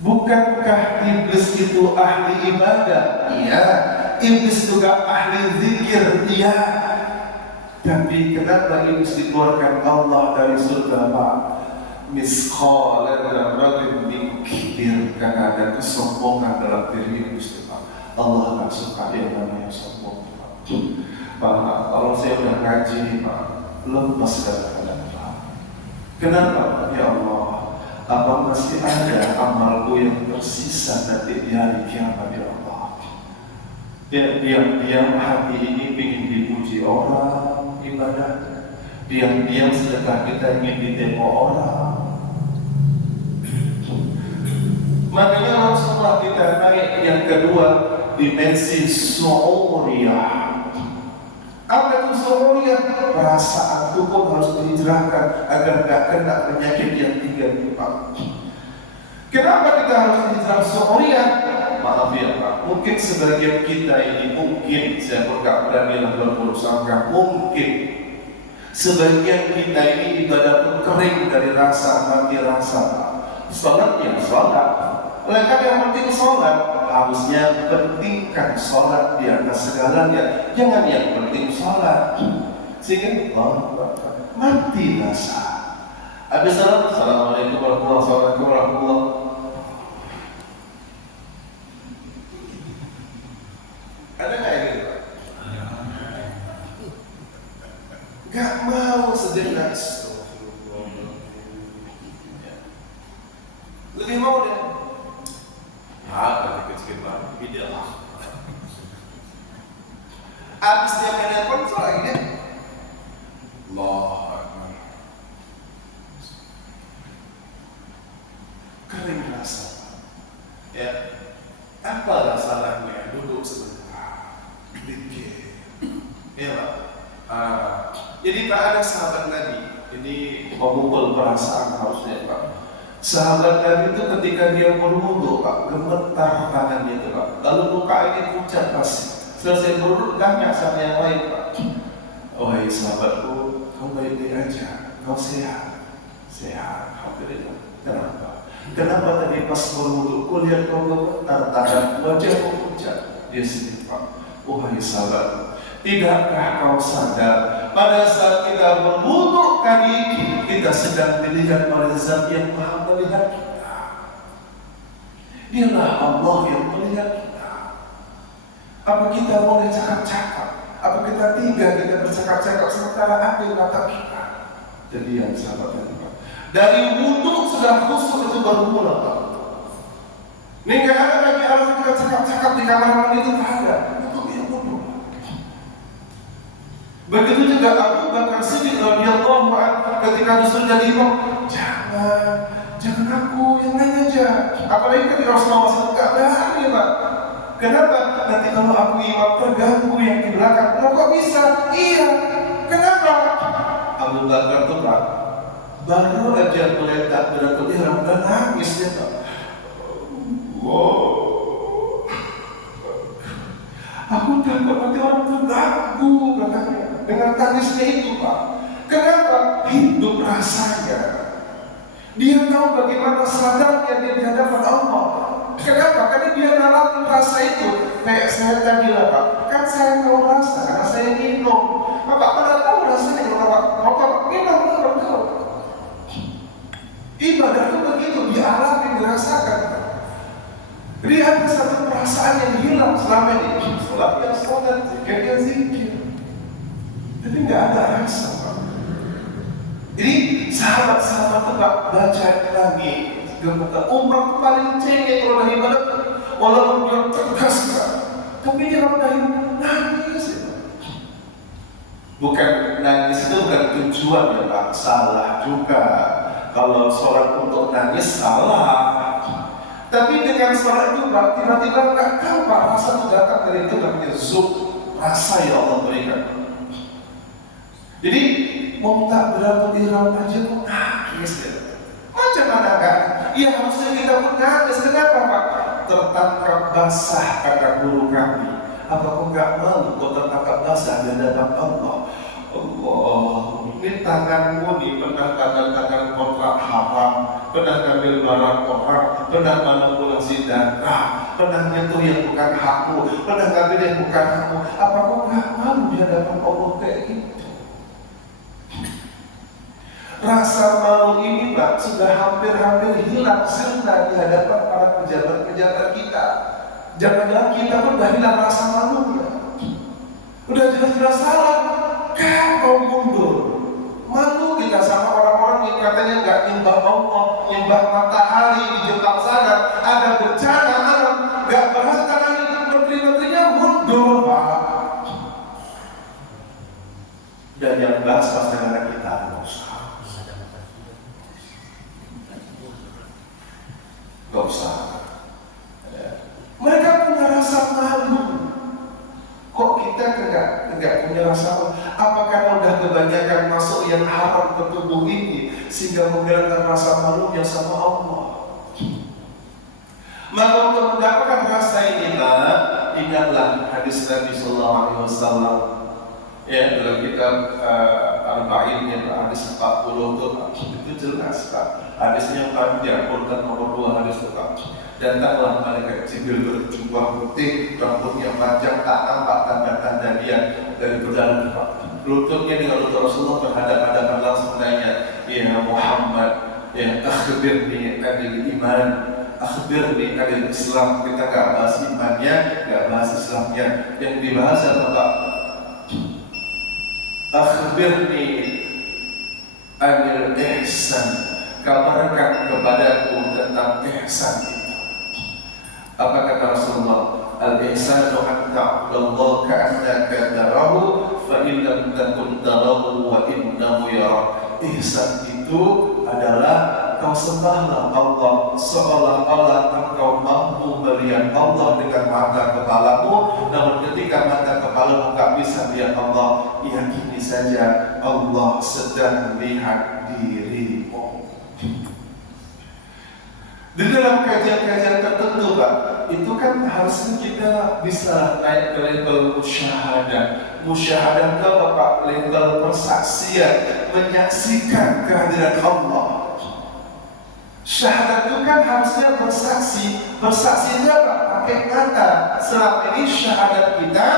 Bukankah iblis itu ahli ibadah? Iya. Iblis juga ahli zikir? Iya. Tapi kenapa iblis dikeluarkan Allah dari surga Pak? Misqala dzarratin min kibir, karena ada kesombongan dalam diri iblis Pak. Allah nggak suka yang namanya sombong Pak. Kalau saya udah ngaji Pak, lepas kadang-kadang Pak. Kenapa ya Allah? Apa masih ada amalku yang tersisa nanti di hari kiamat ya Allah? Diam-diam hati ini ingin dipuji orang ibadahnya. Diam-diam sedekah kita ingin ditengok orang. Makanya setelah kita naik yang kedua, dimensi su'uriyah. Apa itu su'uriyah? Perasaanku pun harus dihijrahkan agar tidak kena penyakit yang 3 ini Pak. Kenapa kita harus hijrah su'uriyah? Maaf ya Pak, mungkin sebagian kita ini saya nggak berani berusaha, mungkin sebagian kita ini ibadah pun kering dari rasa, mati rasa. Sholat yang sholat, mereka yang penting sholat, harusnya pentingkan sholat di atas segalanya. Jangan yang penting sholat sehingga mati rasa. Habis salam, assalamualaikum warahmatullahi wabarakatuh. Ada nggak yang gitu? Gak mau sejenak. Lebih mau deh. Dikit-dikit banget, beda lah. Abis dia main handphone, so lagi deh. Allah Akbar. Kering rasa. Ya, apa salahnya duduk sebentar, pikir. Ya Pak. Jadi tak ada sahabat Nabi. Ini memukul perasaan harusnya Pak. Sahabat Nabi itu ketika dia berwudu Pak, gemetar tangannya itu Pak. Lalu luka ini pucat pasti. Selesai berwudu tanya sama yang lain Pak. Wahai sahabatku, kau baik-baik aja, kau sehat. Alhamdulillah. Kenapa tadi pas berwudu kau lihat kau gemetar tangan, wajahmu pucat? Dia sedih Pak. Wahai sahabatku, tidakkah kau sadar pada saat kita berwudu tadi kita sedang dilihat oleh Zat yang Maha melihat kita. Dialah Allah yang melihat kita. Apa kita boleh cakap-cakap? Apa kita kita bercakap-cakap sementara ada yang mata kita? Jadi yang sahabat tadi Pak, dari wudu sudah khusyuk itu bermula Pak. Ini nggak ada lagi harus kita cakap-cakap di kamar mandi itu tak ada. Begitu juga Abu Bakar Siddiq radhiyallahu anhu ketika disuruh jadi imam, jangan aku, yang lain aja. Apalagi ketika Rasulullah SAW nggak berani Pak. Kenapa? Nanti kalau aku imam terganggu yang di belakang. Kok bisa? Iya. Kenapa? Abu Bakar tuh Pak, baru aja meletak berat-berat ihram dan nangis dia Pak. Wow. Aku takut nanti orang terganggu katanya dengan tangisnya itu Pak. Kenapa? Hidup rasanya. Dia tahu bagaimana sadarnya dia di hadapan Allah. Kenapa? Karena dia ngalamin rasa itu. Kayak saya tadi lah Pak, kan saya tahu rasa karena saya minum. Bapak pada tahu rasanya kalau Bapak minum tahu. Ibadah itu begitu, dialami, dirasakan. Jadi ada satu perasaan yang hilang selama ini. Sholat, zikir, zikir. Tapi nggak ada rasa Pak. Jadi sahabat-sahabat itu nggak baca lagi. Gemetar. Umar itu paling cengeng kalau dari ibadah. Walaupun dia tegas Pak, tapi dia kalau dari nangis ya. Bukan nangis itu bukan tujuan ya Pak. Salah juga. Kalau sholat untuk nangis salah. Tapi dengan sholat itu Pak, tiba-tiba nggak tahu Pak, rasa itu datang dari itu namanya zuk, rasa yang Allah berikan. Jadi mau tak berapa ihram aja kok nangis ya. Macam mana kan? Ya harusnya kita pun nangis. Kenapa Pak? Tertangkap basah, kata guru kami. Apa kau gak malu kau tertangkap basah di hadapan Allah? Allah, ini tanganmu nih pernah tangan-tangan kontrak haram, pernah ngambil barang orang, pernah manipulasi data, pernah nyentuh yang bukan hakmu, pernah ngambil yang bukan hakmu. Apa kau gak malu di hadapan Allah kayak gitu? Rasa malu ini Pak sudah hampir-hampir hilang sirna di hadapan para pejabat-pejabat kita. Jangan-jangan kita pun udah hilang rasa malunya. Udah jelas-jelas salah, kau mundur. Malu kita sama orang-orang yang katanya nggak nyembah Allah, nyembah matahari di Jepang sana. Ada bencana alam, nggak berhasil karena menteri-menterinya mundur Pak. Dan yang bahas pas negara kita, gak usah. Mereka punya rasa malu. Kok kita enggak punya rasa malu? Apa karena udah kebanyakan masuk yang haram ke tubuh ini sehingga menghilangkan rasa malunya sama Allah? Maka untuk mendapatkan rasa ini, ingatlah hadis Nabi Sallallahu Alaihi Wasallam. Ya, dalam kitab Arba'in yang hadis 40 itu jelas Pak. Hadisnya panjang, urutan nomor 2 hadis itu. Datanglah malaikat Jibril berjubah putih, rambutnya panjang, tak nampak tanda-tanda dia dari berdalam. Lututnya dengan lutut Rasulullah berhadapan-hadapan langsung nanya, ya Muhammad, ya akhbirni anil iman, akhbirni anil Islam. Kita gak bahas imannya, gak bahas Islamnya. Yang dibahas adalah akhbirni anil ihsan, kabarkan kepadaku tentang ihsan itu. Apa kata Rasulullah? Al-ihsanu an ta'budallaha ka'annaka tarahu fa in lam takun tarahu wa innahu yarak. Ihsan itu adalah kau sembahlah Allah seolah-olah engkau mampu melihat Allah dengan mata kepalamu, namun ketika mata kepalamu tak bisa melihat Allah, yakini saja Allah sedang melihat dirimu. Di dalam kajian-kajian tertentu Pak, itu kan harusnya kita bisa naik ke level musyahadah. Musyahadah itu apa Pak? Level persaksian, menyaksikan kehadiran Allah. Syahadat itu kan harusnya bersaksi. Bersaksi itu apa? Pakai kata. Selama ini syahadat kita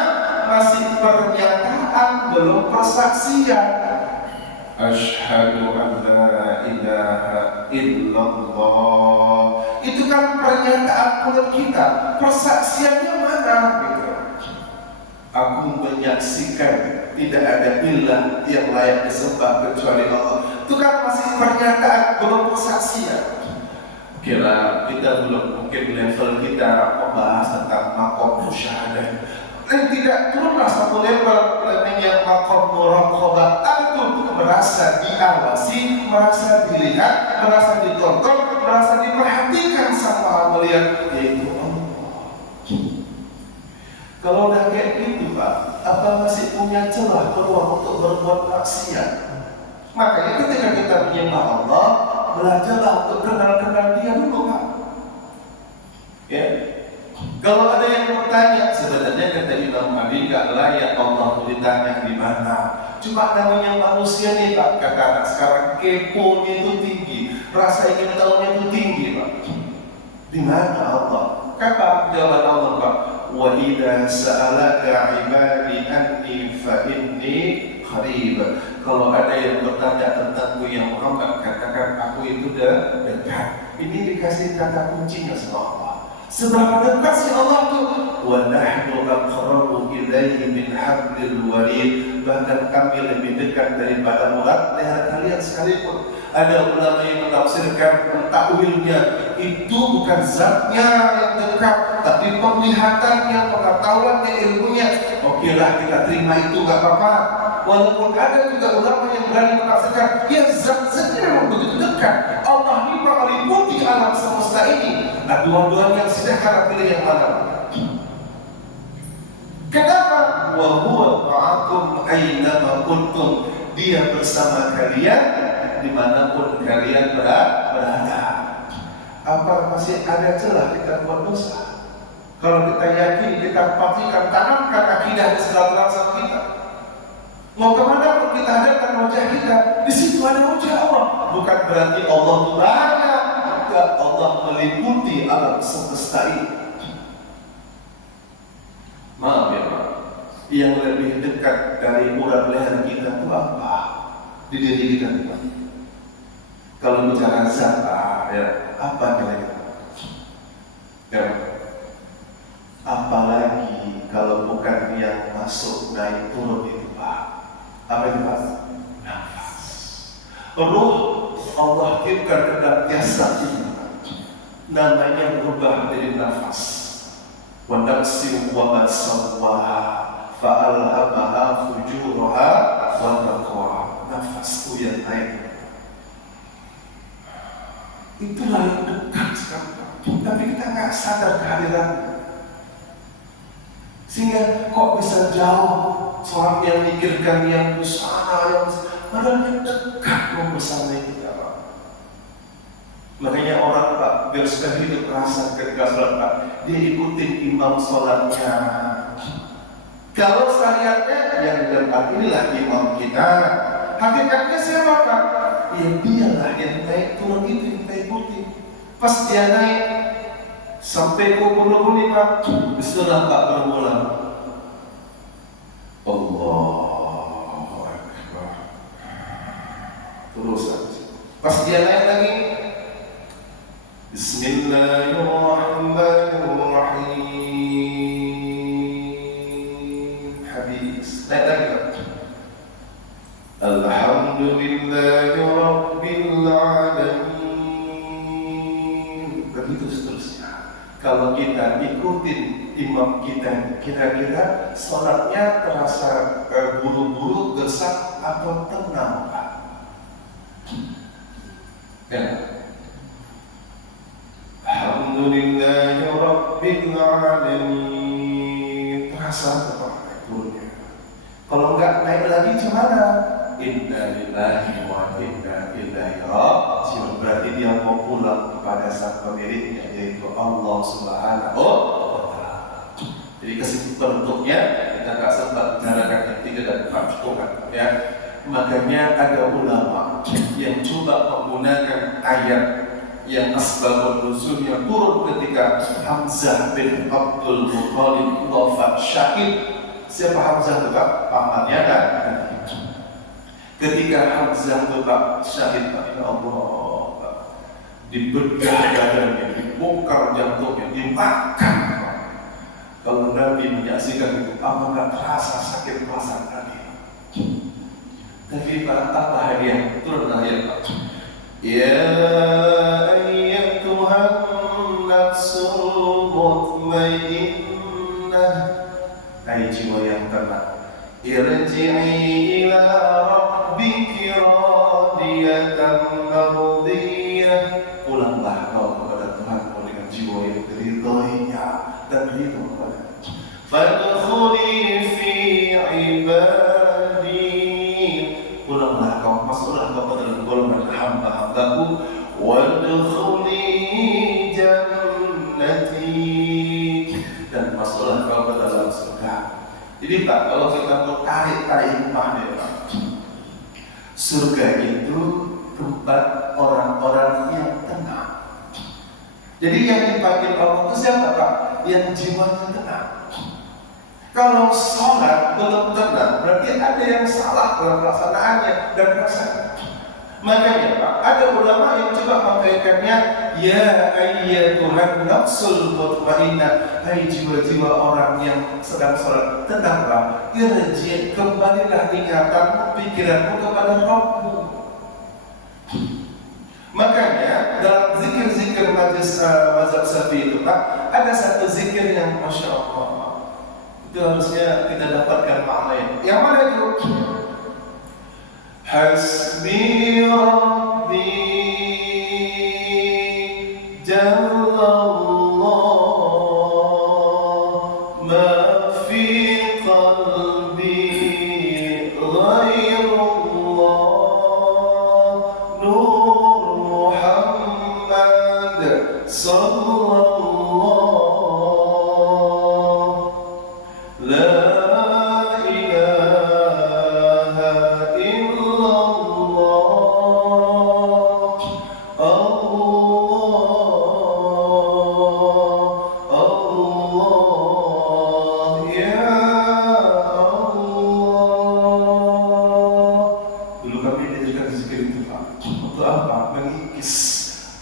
masih pernyataan, belum persaksian. Asyhadu an la ilaha illallah. Itu kan pernyataan mulut kita. Persaksiannya mana? Gitu. Aku menyaksikan tidak ada ilah yang layak disembah kecuali Allah. Itu kan masih pernyataan, belum persaksian. Kira kita belum mungkin level kita membahas tentang makom musyahadah. Dan tidak turunlah satu level namanya makom muraqabah. Itu merasa diawasi, merasa dilihat, merasa ditonton, merasa diperhatikan sama melihat, yaitu Allah. Kalau udah kayak gitu Pak, apa masih punya celah peluang untuk berbuat maksiat? Makanya ketika kita menyembah Allah, belajarlah untuk kenal-kenal Dia dulu Pak. Ya. Kalau ada yang bertanya, sebenarnya kata Imam Ali gak layak Allah ditanya di mana. Cuma namanya manusia nih Pak, kata anak sekarang keponya itu tinggi, rasa ingin tahunya itu tinggi Pak. Di mana Allah? Kata jawaban Allah Pak, wa idza sa'alaka 'ibadi anni fa inni qarib. Kalau ada yang bertanya tentangku yang Muhammad, katakan aku itu dekat. Ini dikasih kata kuncinya sama Allah. Seberapa dekat si Allah itu? Wa nahnu aqrabu ilaihi min hablil warid. Bahkan kami lebih dekat daripada urat leher kalian sekalipun. Ada ulama yang menafsirkan takwilnya itu bukan zatnya yang dekat, tapi penglihatannya, pengetahuannya, ilmunya. Oke lah kita terima itu gak apa-apa. Walaupun ada juga ulama yang berani menafsirkan, ya zat-zatnya memang begitu dekat. Allah ini meliputi alam semesta ini. Nah, dua-duanya sudah karena pilih yang mana? Kenapa? Wa huwa ma'akum aina kuntum. Dia bersama kalian dimanapun kalian berada. Apa masih ada celah kita buat dosa? Kalau kita yakin, kita pastikan, tanamkan akidah di segala rasa kita. Mau kemana pun kita hadapkan wajah kita, di situ ada wajah Allah. Bukan berarti Allah banyak, enggak, Allah meliputi alam semesta ini. Maaf ya Pak, yang lebih dekat dari urat leher kita itu apa? Di diri kita Pak. Kalau bicara zat, ya, apa nilainya? Ya. Apalagi kalau bukan yang masuk naik turun itu Pak. Apa itu Pak? Nafas. Ruh Allah kirimkan ke dalam jasad ini. Namanya berubah menjadi nafas. Wa nafsin wa ma sawwaha fa'alhamaha fujuraha wa taqwaha. Nafasku yang naik. Itulah yang dekat sekali. Tapi kita nggak sadar kehadirannya. Sehingga kok bisa jauh seorang yang mikirkan yang di sana, yang padahal yang dekat bersama kita Pak. Makanya orang Pak biar sekali hidup rasa ketika sholat Pak, dia ikutin imam sholatnya. Kalau syariatnya yang dalam inilah imam kita, hakikatnya siapa Pak? Ya dialah yang naik turun itu yang kita ikuti. Pas dia naik sampai pukul 25, bismillah Pak bermula. Allahu Akbar. Terus pas dia naik lagi, Bismillahirrahmanirrahim. Habis naik lagi Pak. Alhamdulillahi Rabbil Alamin. Begitu seterusnya. Kalau kita ikutin imam kita, kira-kira sholatnya terasa buru-buru, gesak atau tenang Pak? Ya. Alhamdulillahi Rabbil Alamin. Terasa Pak turunnya. Kalau enggak naik lagi gimana? Inna lillahi wa inna ilaihi raji'un. Berarti dia mau pulang kepada sang pemiliknya, yaitu Allah Subhanahu wa Ta'ala. Jadi kesimpulan bentuknya kita nggak sempat bicarakan yang 3 dan 4 cukup ya. Makanya ada ulama yang coba menggunakan ayat yang asbabun nuzulnya turun ketika Hamzah bin Abdul Muthalib wafat syahid. Siapa Hamzah itu Pak? Pamannya kan? Ketika Hamzah itu Pak syahid, Pak, ya Allah, Pak, dibedah dadanya, dibongkar jantungnya, dimakan Pak. Kalau Nabi menyaksikan itu, apa nggak terasa sakit perasaan Nabi? Tapi Pak, apa hadiah? Turun ayat Pak. Ya ayyatuhan nafsul mutmainnah, hai jiwa yang tenang, irji'i ila rabbiki radiyatan mardiyah. Pulanglah kau kepada Tuhanmu dengan jiwa yang diridhoinya dan ridho kepada. Fadkhuli fi ibadi. Pulanglah kau, masuklah kau ke dalam golongan hamba-hambaku. Wadkhuli jannati. Dan masuklah kau ke dalam surga. Jadi Pak, kalau kita mau tarik hikmahnya Pak, surga itu tempat orang-orang yang tenang. Jadi yang dipanggil Allah itu siapa Pak? Yang jiwanya tenang. Kalau sholat belum tenang, berarti ada yang salah dalam pelaksanaannya dan rasanya. Makanya Pak, ada ulama yang coba mengkaitkannya, ya ayyatuhan nafsul mutmainnah, hai jiwa-jiwa orang yang sedang sholat, tenanglah, irji', kembalilah ingatanmu, pikiranmu kepada Rabbmu. Makanya dalam zikir-zikir mazhab Syafi'i itu Pak, ada satu zikir yang Masya Allah, itu harusnya kita dapatkan maknanya. Yang mana itu? Hasbi Rabbi Jallallah ma fi qalbi ghairullah Nur Muhammad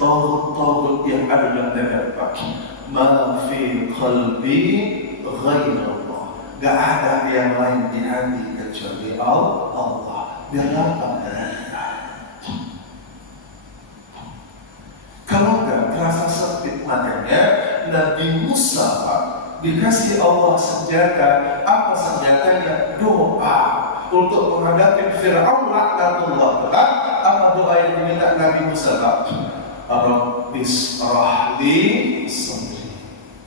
Tauhid yang ada dalam dada Pak. Ma fi qalbi ghairullah. Gak ada yang lain di hati kecuali Allah. Biar lapang. Kalau gak terasa sempit, makanya Nabi Musa Pak dikasih Allah senjata. Apa senjatanya? Doa untuk menghadapi Fir'aun laknatullah. Apa doa yang diminta Nabi Musa Pak? Rabbis rahli sadri.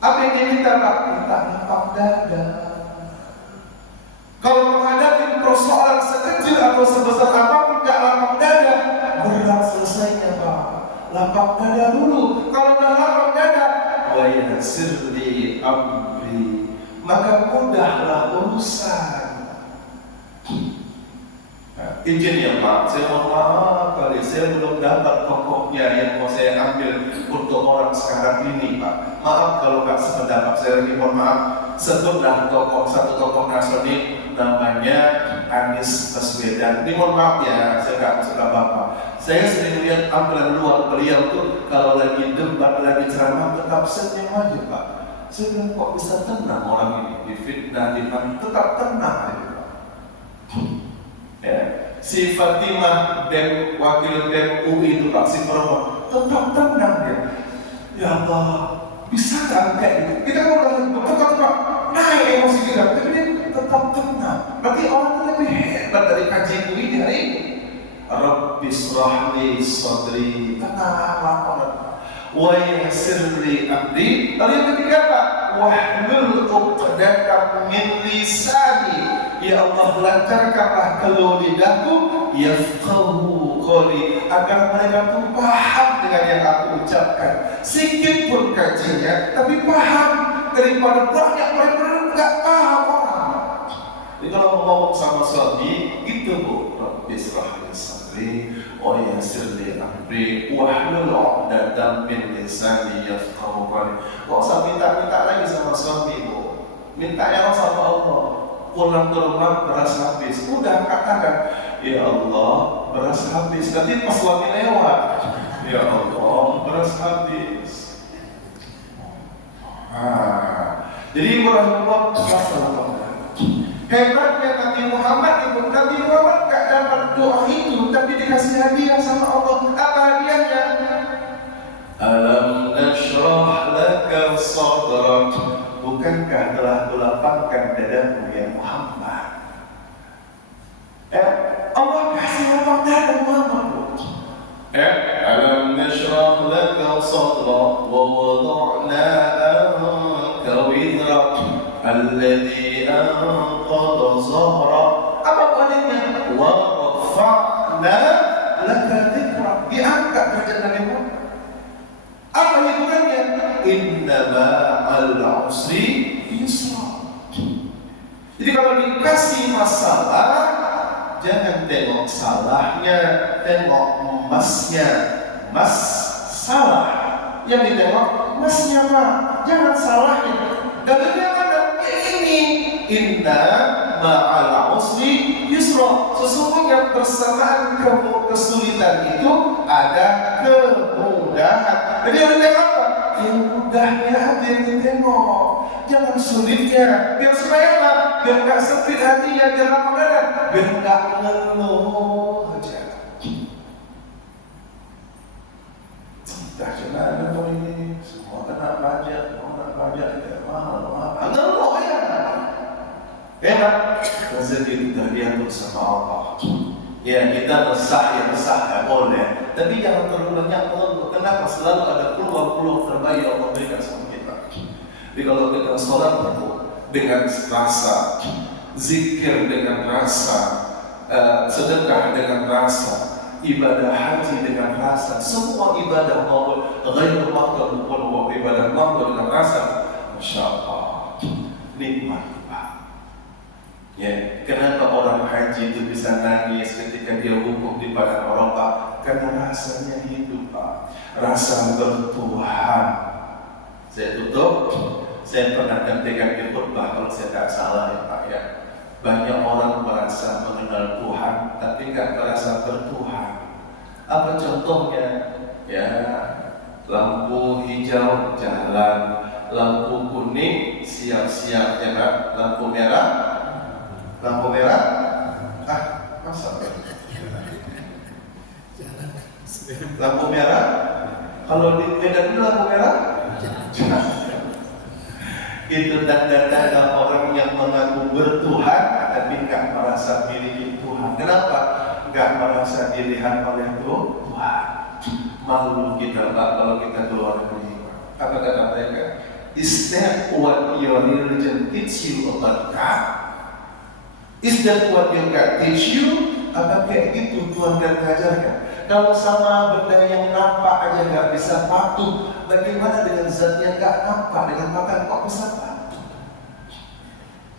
Apa yang diminta Pak? Minta lapang dada. Kalau menghadapi persoalan sekecil atau sebesar apapun gak lapang dada, berat selesainya Pak. Lapang dada dulu. Kalau udah lapang dada, wa yassir li amri, maka mudahlah urusan. Izin ya Pak, saya mohon maaf kali saya belum dapat pokoknya yang mau saya ambil untuk orang sekarang ini Pak. Maaf kalau nggak sependapat, saya lagi mohon maaf. Sebutlah satu tokoh Nasrani namanya Anies Baswedan. Ini mohon maaf ya, saya nggak maksud apa-apa. Saya sering lihat tampilan luar beliau tuh kalau lagi debat, lagi ceramah tetap senyum aja Pak. Saya bilang kok bisa tenang orang ini, difitnah, tetap tenang aja Pak. Ya. Si Fatimah dan wakil BEM UI itu Pak, si perempuan tetap tenang dia. Ya Allah, bisa nggak kayak gitu? Kita mau tetap naik emosi kita, tapi dia tetap tenang. Berarti orang lebih hebat dari kajian UI di hari ini. Rabbis rahli sadri, tenang lapang. Wa yassir li amri. Lalu yang ketiga Pak, wahlul 'uqdatam min lisani. Ya Allah, lancarkanlah keluh lidahku, yafqahu qawli, agar mereka tuh paham dengan yang aku ucapkan. Sedikit pun kajinya, tapi paham, daripada banyak mereka nggak paham orang. Jadi kalau ngomong sama suami, gitu Bu. Rabbis rahli sadri, wa yassir li amri, wahlul 'uqdatam min lisani, yafqahu qawli. Nggak usah minta-minta lagi sama suami Bu, minta yang sama Allah. Pulang ke rumah beras habis, udah katakan, ya Allah beras habis. Nanti pas suami lewat, ya Allah beras habis. Jadi Rasulullah SAW hebatnya Nabi Muhammad itu, Nabi Muhammad gak dapat doa itu, tapi dikasih hadiah sama Allah. Apa hadiahnya? Alam nashrah laka sadrak. Bukankah telah kulapangkan dadamu ya Muhammad? Allah kasih lapang dada Muhammad. Alam nashrah laka sadrak wa wada'na anka wizrak alladhi anqadha zahrak. Apa maknanya? Wa rafa'na laka dhikrak. Diangkat derajat Nabi Muhammad. Apa hiburannya? Inna ma'al usri yusra. Jadi kalau dikasih masalah, jangan tengok salahnya, tengok emasnya. Mas salah, yang ditengok emasnya Pak, jangan salahnya. Dalilnya mana? Ini inna ma'al usri yusra. Sesungguhnya bersamaan kesulitan itu ada kemudahan. Jadi yang ditengok apa? Yang mudahnya aja yang ditengok, jangan sulitnya. Biar supaya apa? Biar gak sempit hatinya, biar lapang dada, biar gak ngeluh aja. Dah gimana kau ini? Semua kena pajak, ya mahal. Ngeluh ya. Enak. Rezeki itu hadiah bersama Allah. Ya kita resah ya boleh, tapi jangan terlalu banyak mengeluh. Kenapa? Selalu ada peluang-peluang terbaik yang Allah berikan sama kita. Jadi kalau kita sholat dengan rasa, zikir dengan rasa, sedekah dengan rasa, ibadah haji dengan rasa, semua ibadah maupun ghairu makhluk maupun ibadah makhluk dengan rasa, masya Allah, nikmat Pak. Ya, kenapa orang haji itu bisa nangis ketika dia wukuf di padang Arafah? Karena rasanya hidup Pak, rasa bertuhan. Saya tutup, saya pernah gantikan di khutbah kalau saya tidak salah ya Pak ya. Banyak orang merasa mengenal Tuhan, tapi nggak merasa bertuhan. Apa contohnya? Ya, lampu hijau jalan, lampu kuning siap-siap ya Pak. Lampu merah, masa? Lampu merah. Kalau di Medan itu lampu merah, itu tanda-tanda orang yang mengaku bertuhan tapi nggak merasa miliki Tuhan. Kenapa? Nggak merasa dilihat oleh Tuhan. Malu kita Pak kalau kita keluar negeri. Apa kata mereka? Is that what your religion teach you about God? Is that what your God teach you? Apa kayak gitu Tuhan dan mengajarkan? Kalau sama benda yang nampak aja nggak bisa patuh, bagaimana dengan zat yang nggak nampak dengan mata kok bisa patuh?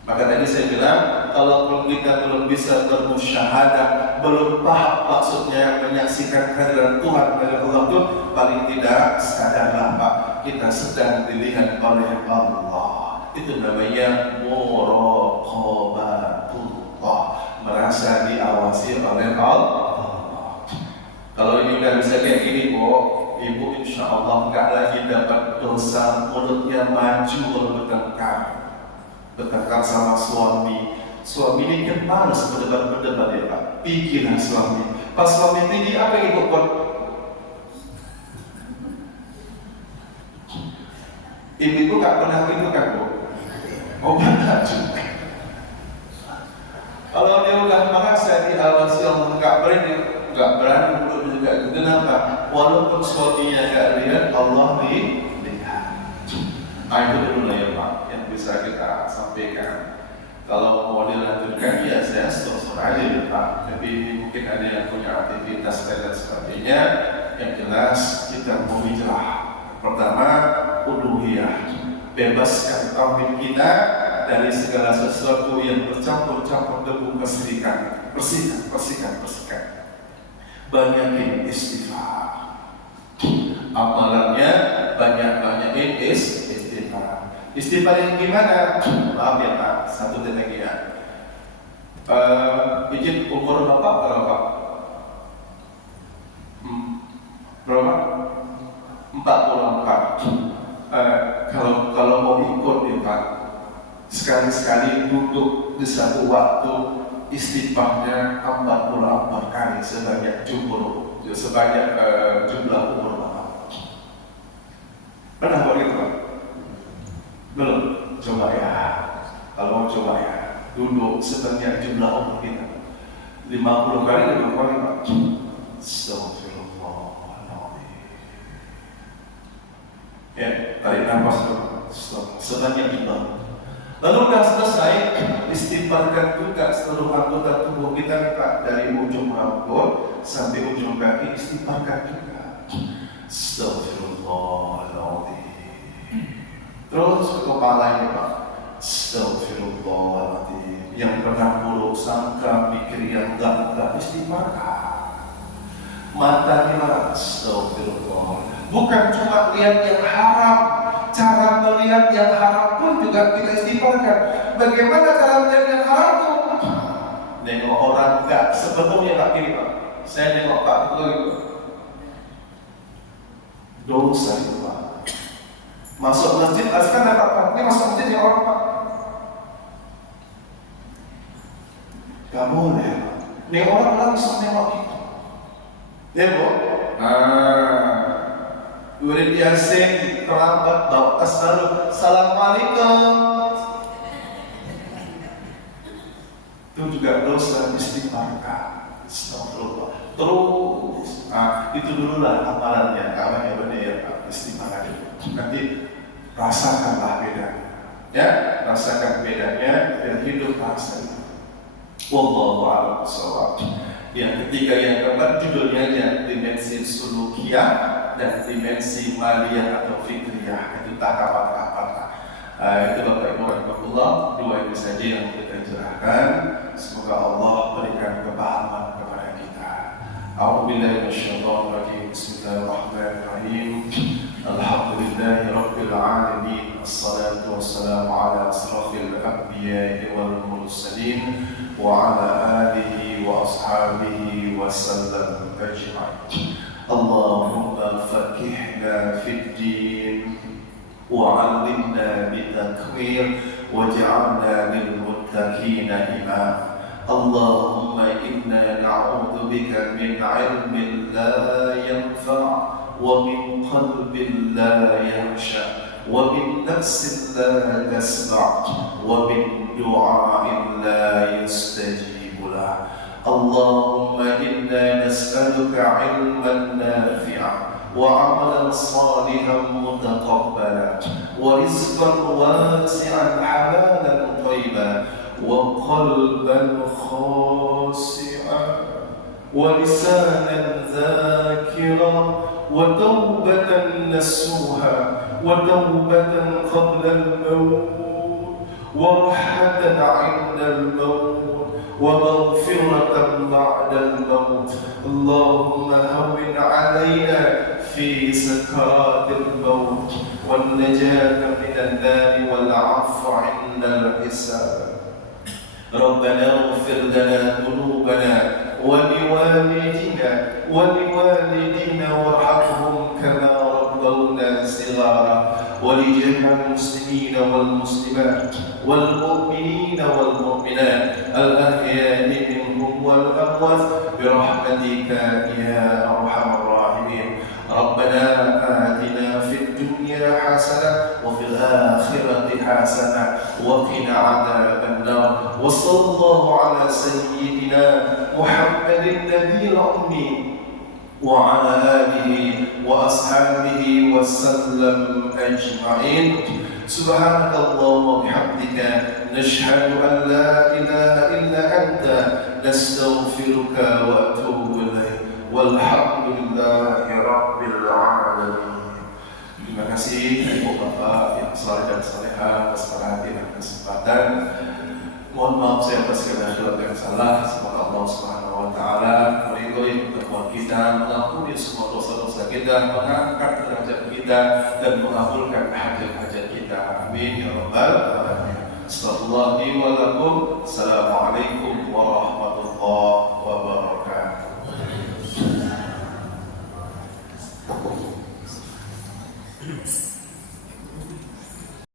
Maka tadi saya bilang, kalau kita belum bisa bermusyahadah, belum paham maksudnya menyaksikan kehadiran Tuhan dari Allah itu, paling tidak sadarlah Pak, kita sedang dilihat oleh Allah. Itu namanya muraqabatullah, merasa diawasi oleh Allah. Kalau ini udah bisa kayak gini, ibu insya Allah nggak lagi dapat dosa mulutnya maju kalau bertengkar sama suami. Suami ini kan males berdebat ya Pak. Pikirlah suami. Pas suami tinggi apa yang ibu buat? Ibu nggak pernah gitu kan Bu? Oh benar juga. Kalau dia udah merasa diawasi Allah nggak berani untuk juga. Kenapa? Walaupun suaminya nggak lihat, Allah lihat. Itu dulu lah ya Pak yang bisa kita sampaikan. Kalau mau dilanjutkan ya saya stop aja ya Pak. Tapi mungkin ada yang punya aktivitas dan sebagainya. Yang jelas kita mau hijrah. Pertama, uluhiyah, bebaskan tauhid kita dari segala sesuatu yang bercampur-campur debu kesyirikan. Bersihkan. Banyakin istighfar. Amalannya banyak-banyakin istighfar. Istighfar yang gimana? Maaf ya Pak, satu lagi ya. Izin umur Bapak berapa? Berapa? 44. Kalau mau ikut ya Pak, sekali-sekali duduk di satu waktu istighfarnya 44 kali sebanyak jumlah umur Bapak. Pernah buat itu Pak? Belum? Coba ya. Kalau mau coba ya, duduk sebanyak jumlah umur kita. 50 kali Pak. Astagfirullahaladzim. Ya, tarik nafas dulu. Sebanyak jumlah. Lalu sudah selesai, istighfarkan juga seluruh anggota tubuh kita Pak, dari ujung rambut sampai ujung kaki, istighfarkan juga. Astagfirullahaladzim. Terus ke kepala ini Pak. Astagfirullahaladzim. Yang pernah buruk sangka, mikir yang enggak, istighfarkan. Matanya astagfirullah. Bukan cuma lihat yang haram, cara melihat yang haram pun juga kita istighfarkan. Bagaimana cara melihat yang haram itu? Nengok orang enggak sebetulnya Pak gini Pak. Saya nengok Pak itu dosa itu Pak. Masuk masjid, askan dapat Pak. Ini masuk masjid yang orang Pak. Gak boleh Pak. Nengok orang langsung nengok gitu. Ya Bu? Murid Yasin terlambat bawa tas baru. Assalamualaikum. Itu juga dosa istighfarkan. Astagfirullah. Terus, itu dulu lah amalannya. Namanya benar ya Pak, istighfar itu. Nanti rasakanlah bedanya. Ya, rasakan bedanya dan hidup rasanya. Wallahu a'lam bishawab. Yang ketiga yang keempat judulnya dimensi sulukiyah dan dimensi maliyah atau fikriyah, itu tahapan-tahapan. Itu Bapak Ibu rahimahullah, dua itu saja yang kita jelaskan. Semoga Allah berikan kepahaman kepada kita. A'udzubillahi minasyaitonir rajim. Bismillahirrahmanirrahim. Alhamdulillahi rabbil alamin. Assalatu wassalamu ala asrafil anbiya'i wal mursalin wa ala alihi wa ashabihi wa sallam ajma'in. Allahumma faqihna fid din وعلمنا بالتكوير واجعلنا للمتقين إماما. اللهم إنا نعوذ بك من علم لا ينفع ومن قلب لا يخشع ومن نفس لا تسمع ومن دعاء لا يستجيب له. اللهم إنا نسألك علما نافعا وعملا صالحا متقبلا ورزقا واسعا حلالا طيبا وقلبا خاشعا ولسانا ذاكرا وتوبة نسوها وتوبة قبل الموت ورحمة عند الموت ومغفرة بعد الموت. اللهم هون علينا في سكرات الموت والنجاة من النار والعفو عند الحساب. ربنا اغفر لنا ذنوبنا ولوالدينا وارحمهم كما ربونا صغارا ولجميع المسلمين والمسلمات والمؤمنين والمؤمنات الأحياء منهم والأموات برحمتك يا أرحم الراحمين. ربنا آتنا في الدنيا حسنة وفي الآخرة حسنة وقنا عذاب النار. وصلى الله على سيدنا محمد النبي الأمي وعلى آله وأصحابه وسلم أجمعين. سبحانك اللهم وبحمدك نشهد أن لا إله إلا أنت نستغفرك وأتوب إليك والحمد لله رب العالمين. Terima kasih Ibu Bapak yang saleh dan salehah atas perhatian dan kesempatan. Mohon maaf saya atas segala khilaf yang salah. Semoga Allah Subhanahu wa taala meridhoi pertemuan kita, mengampuni semua dosa-dosa kita, mengangkat derajat kita dan mengabulkan hajat-hajat kita. Amin ya rabbal alamin. Assalamualaikum warahmatullahi wabarakatuh.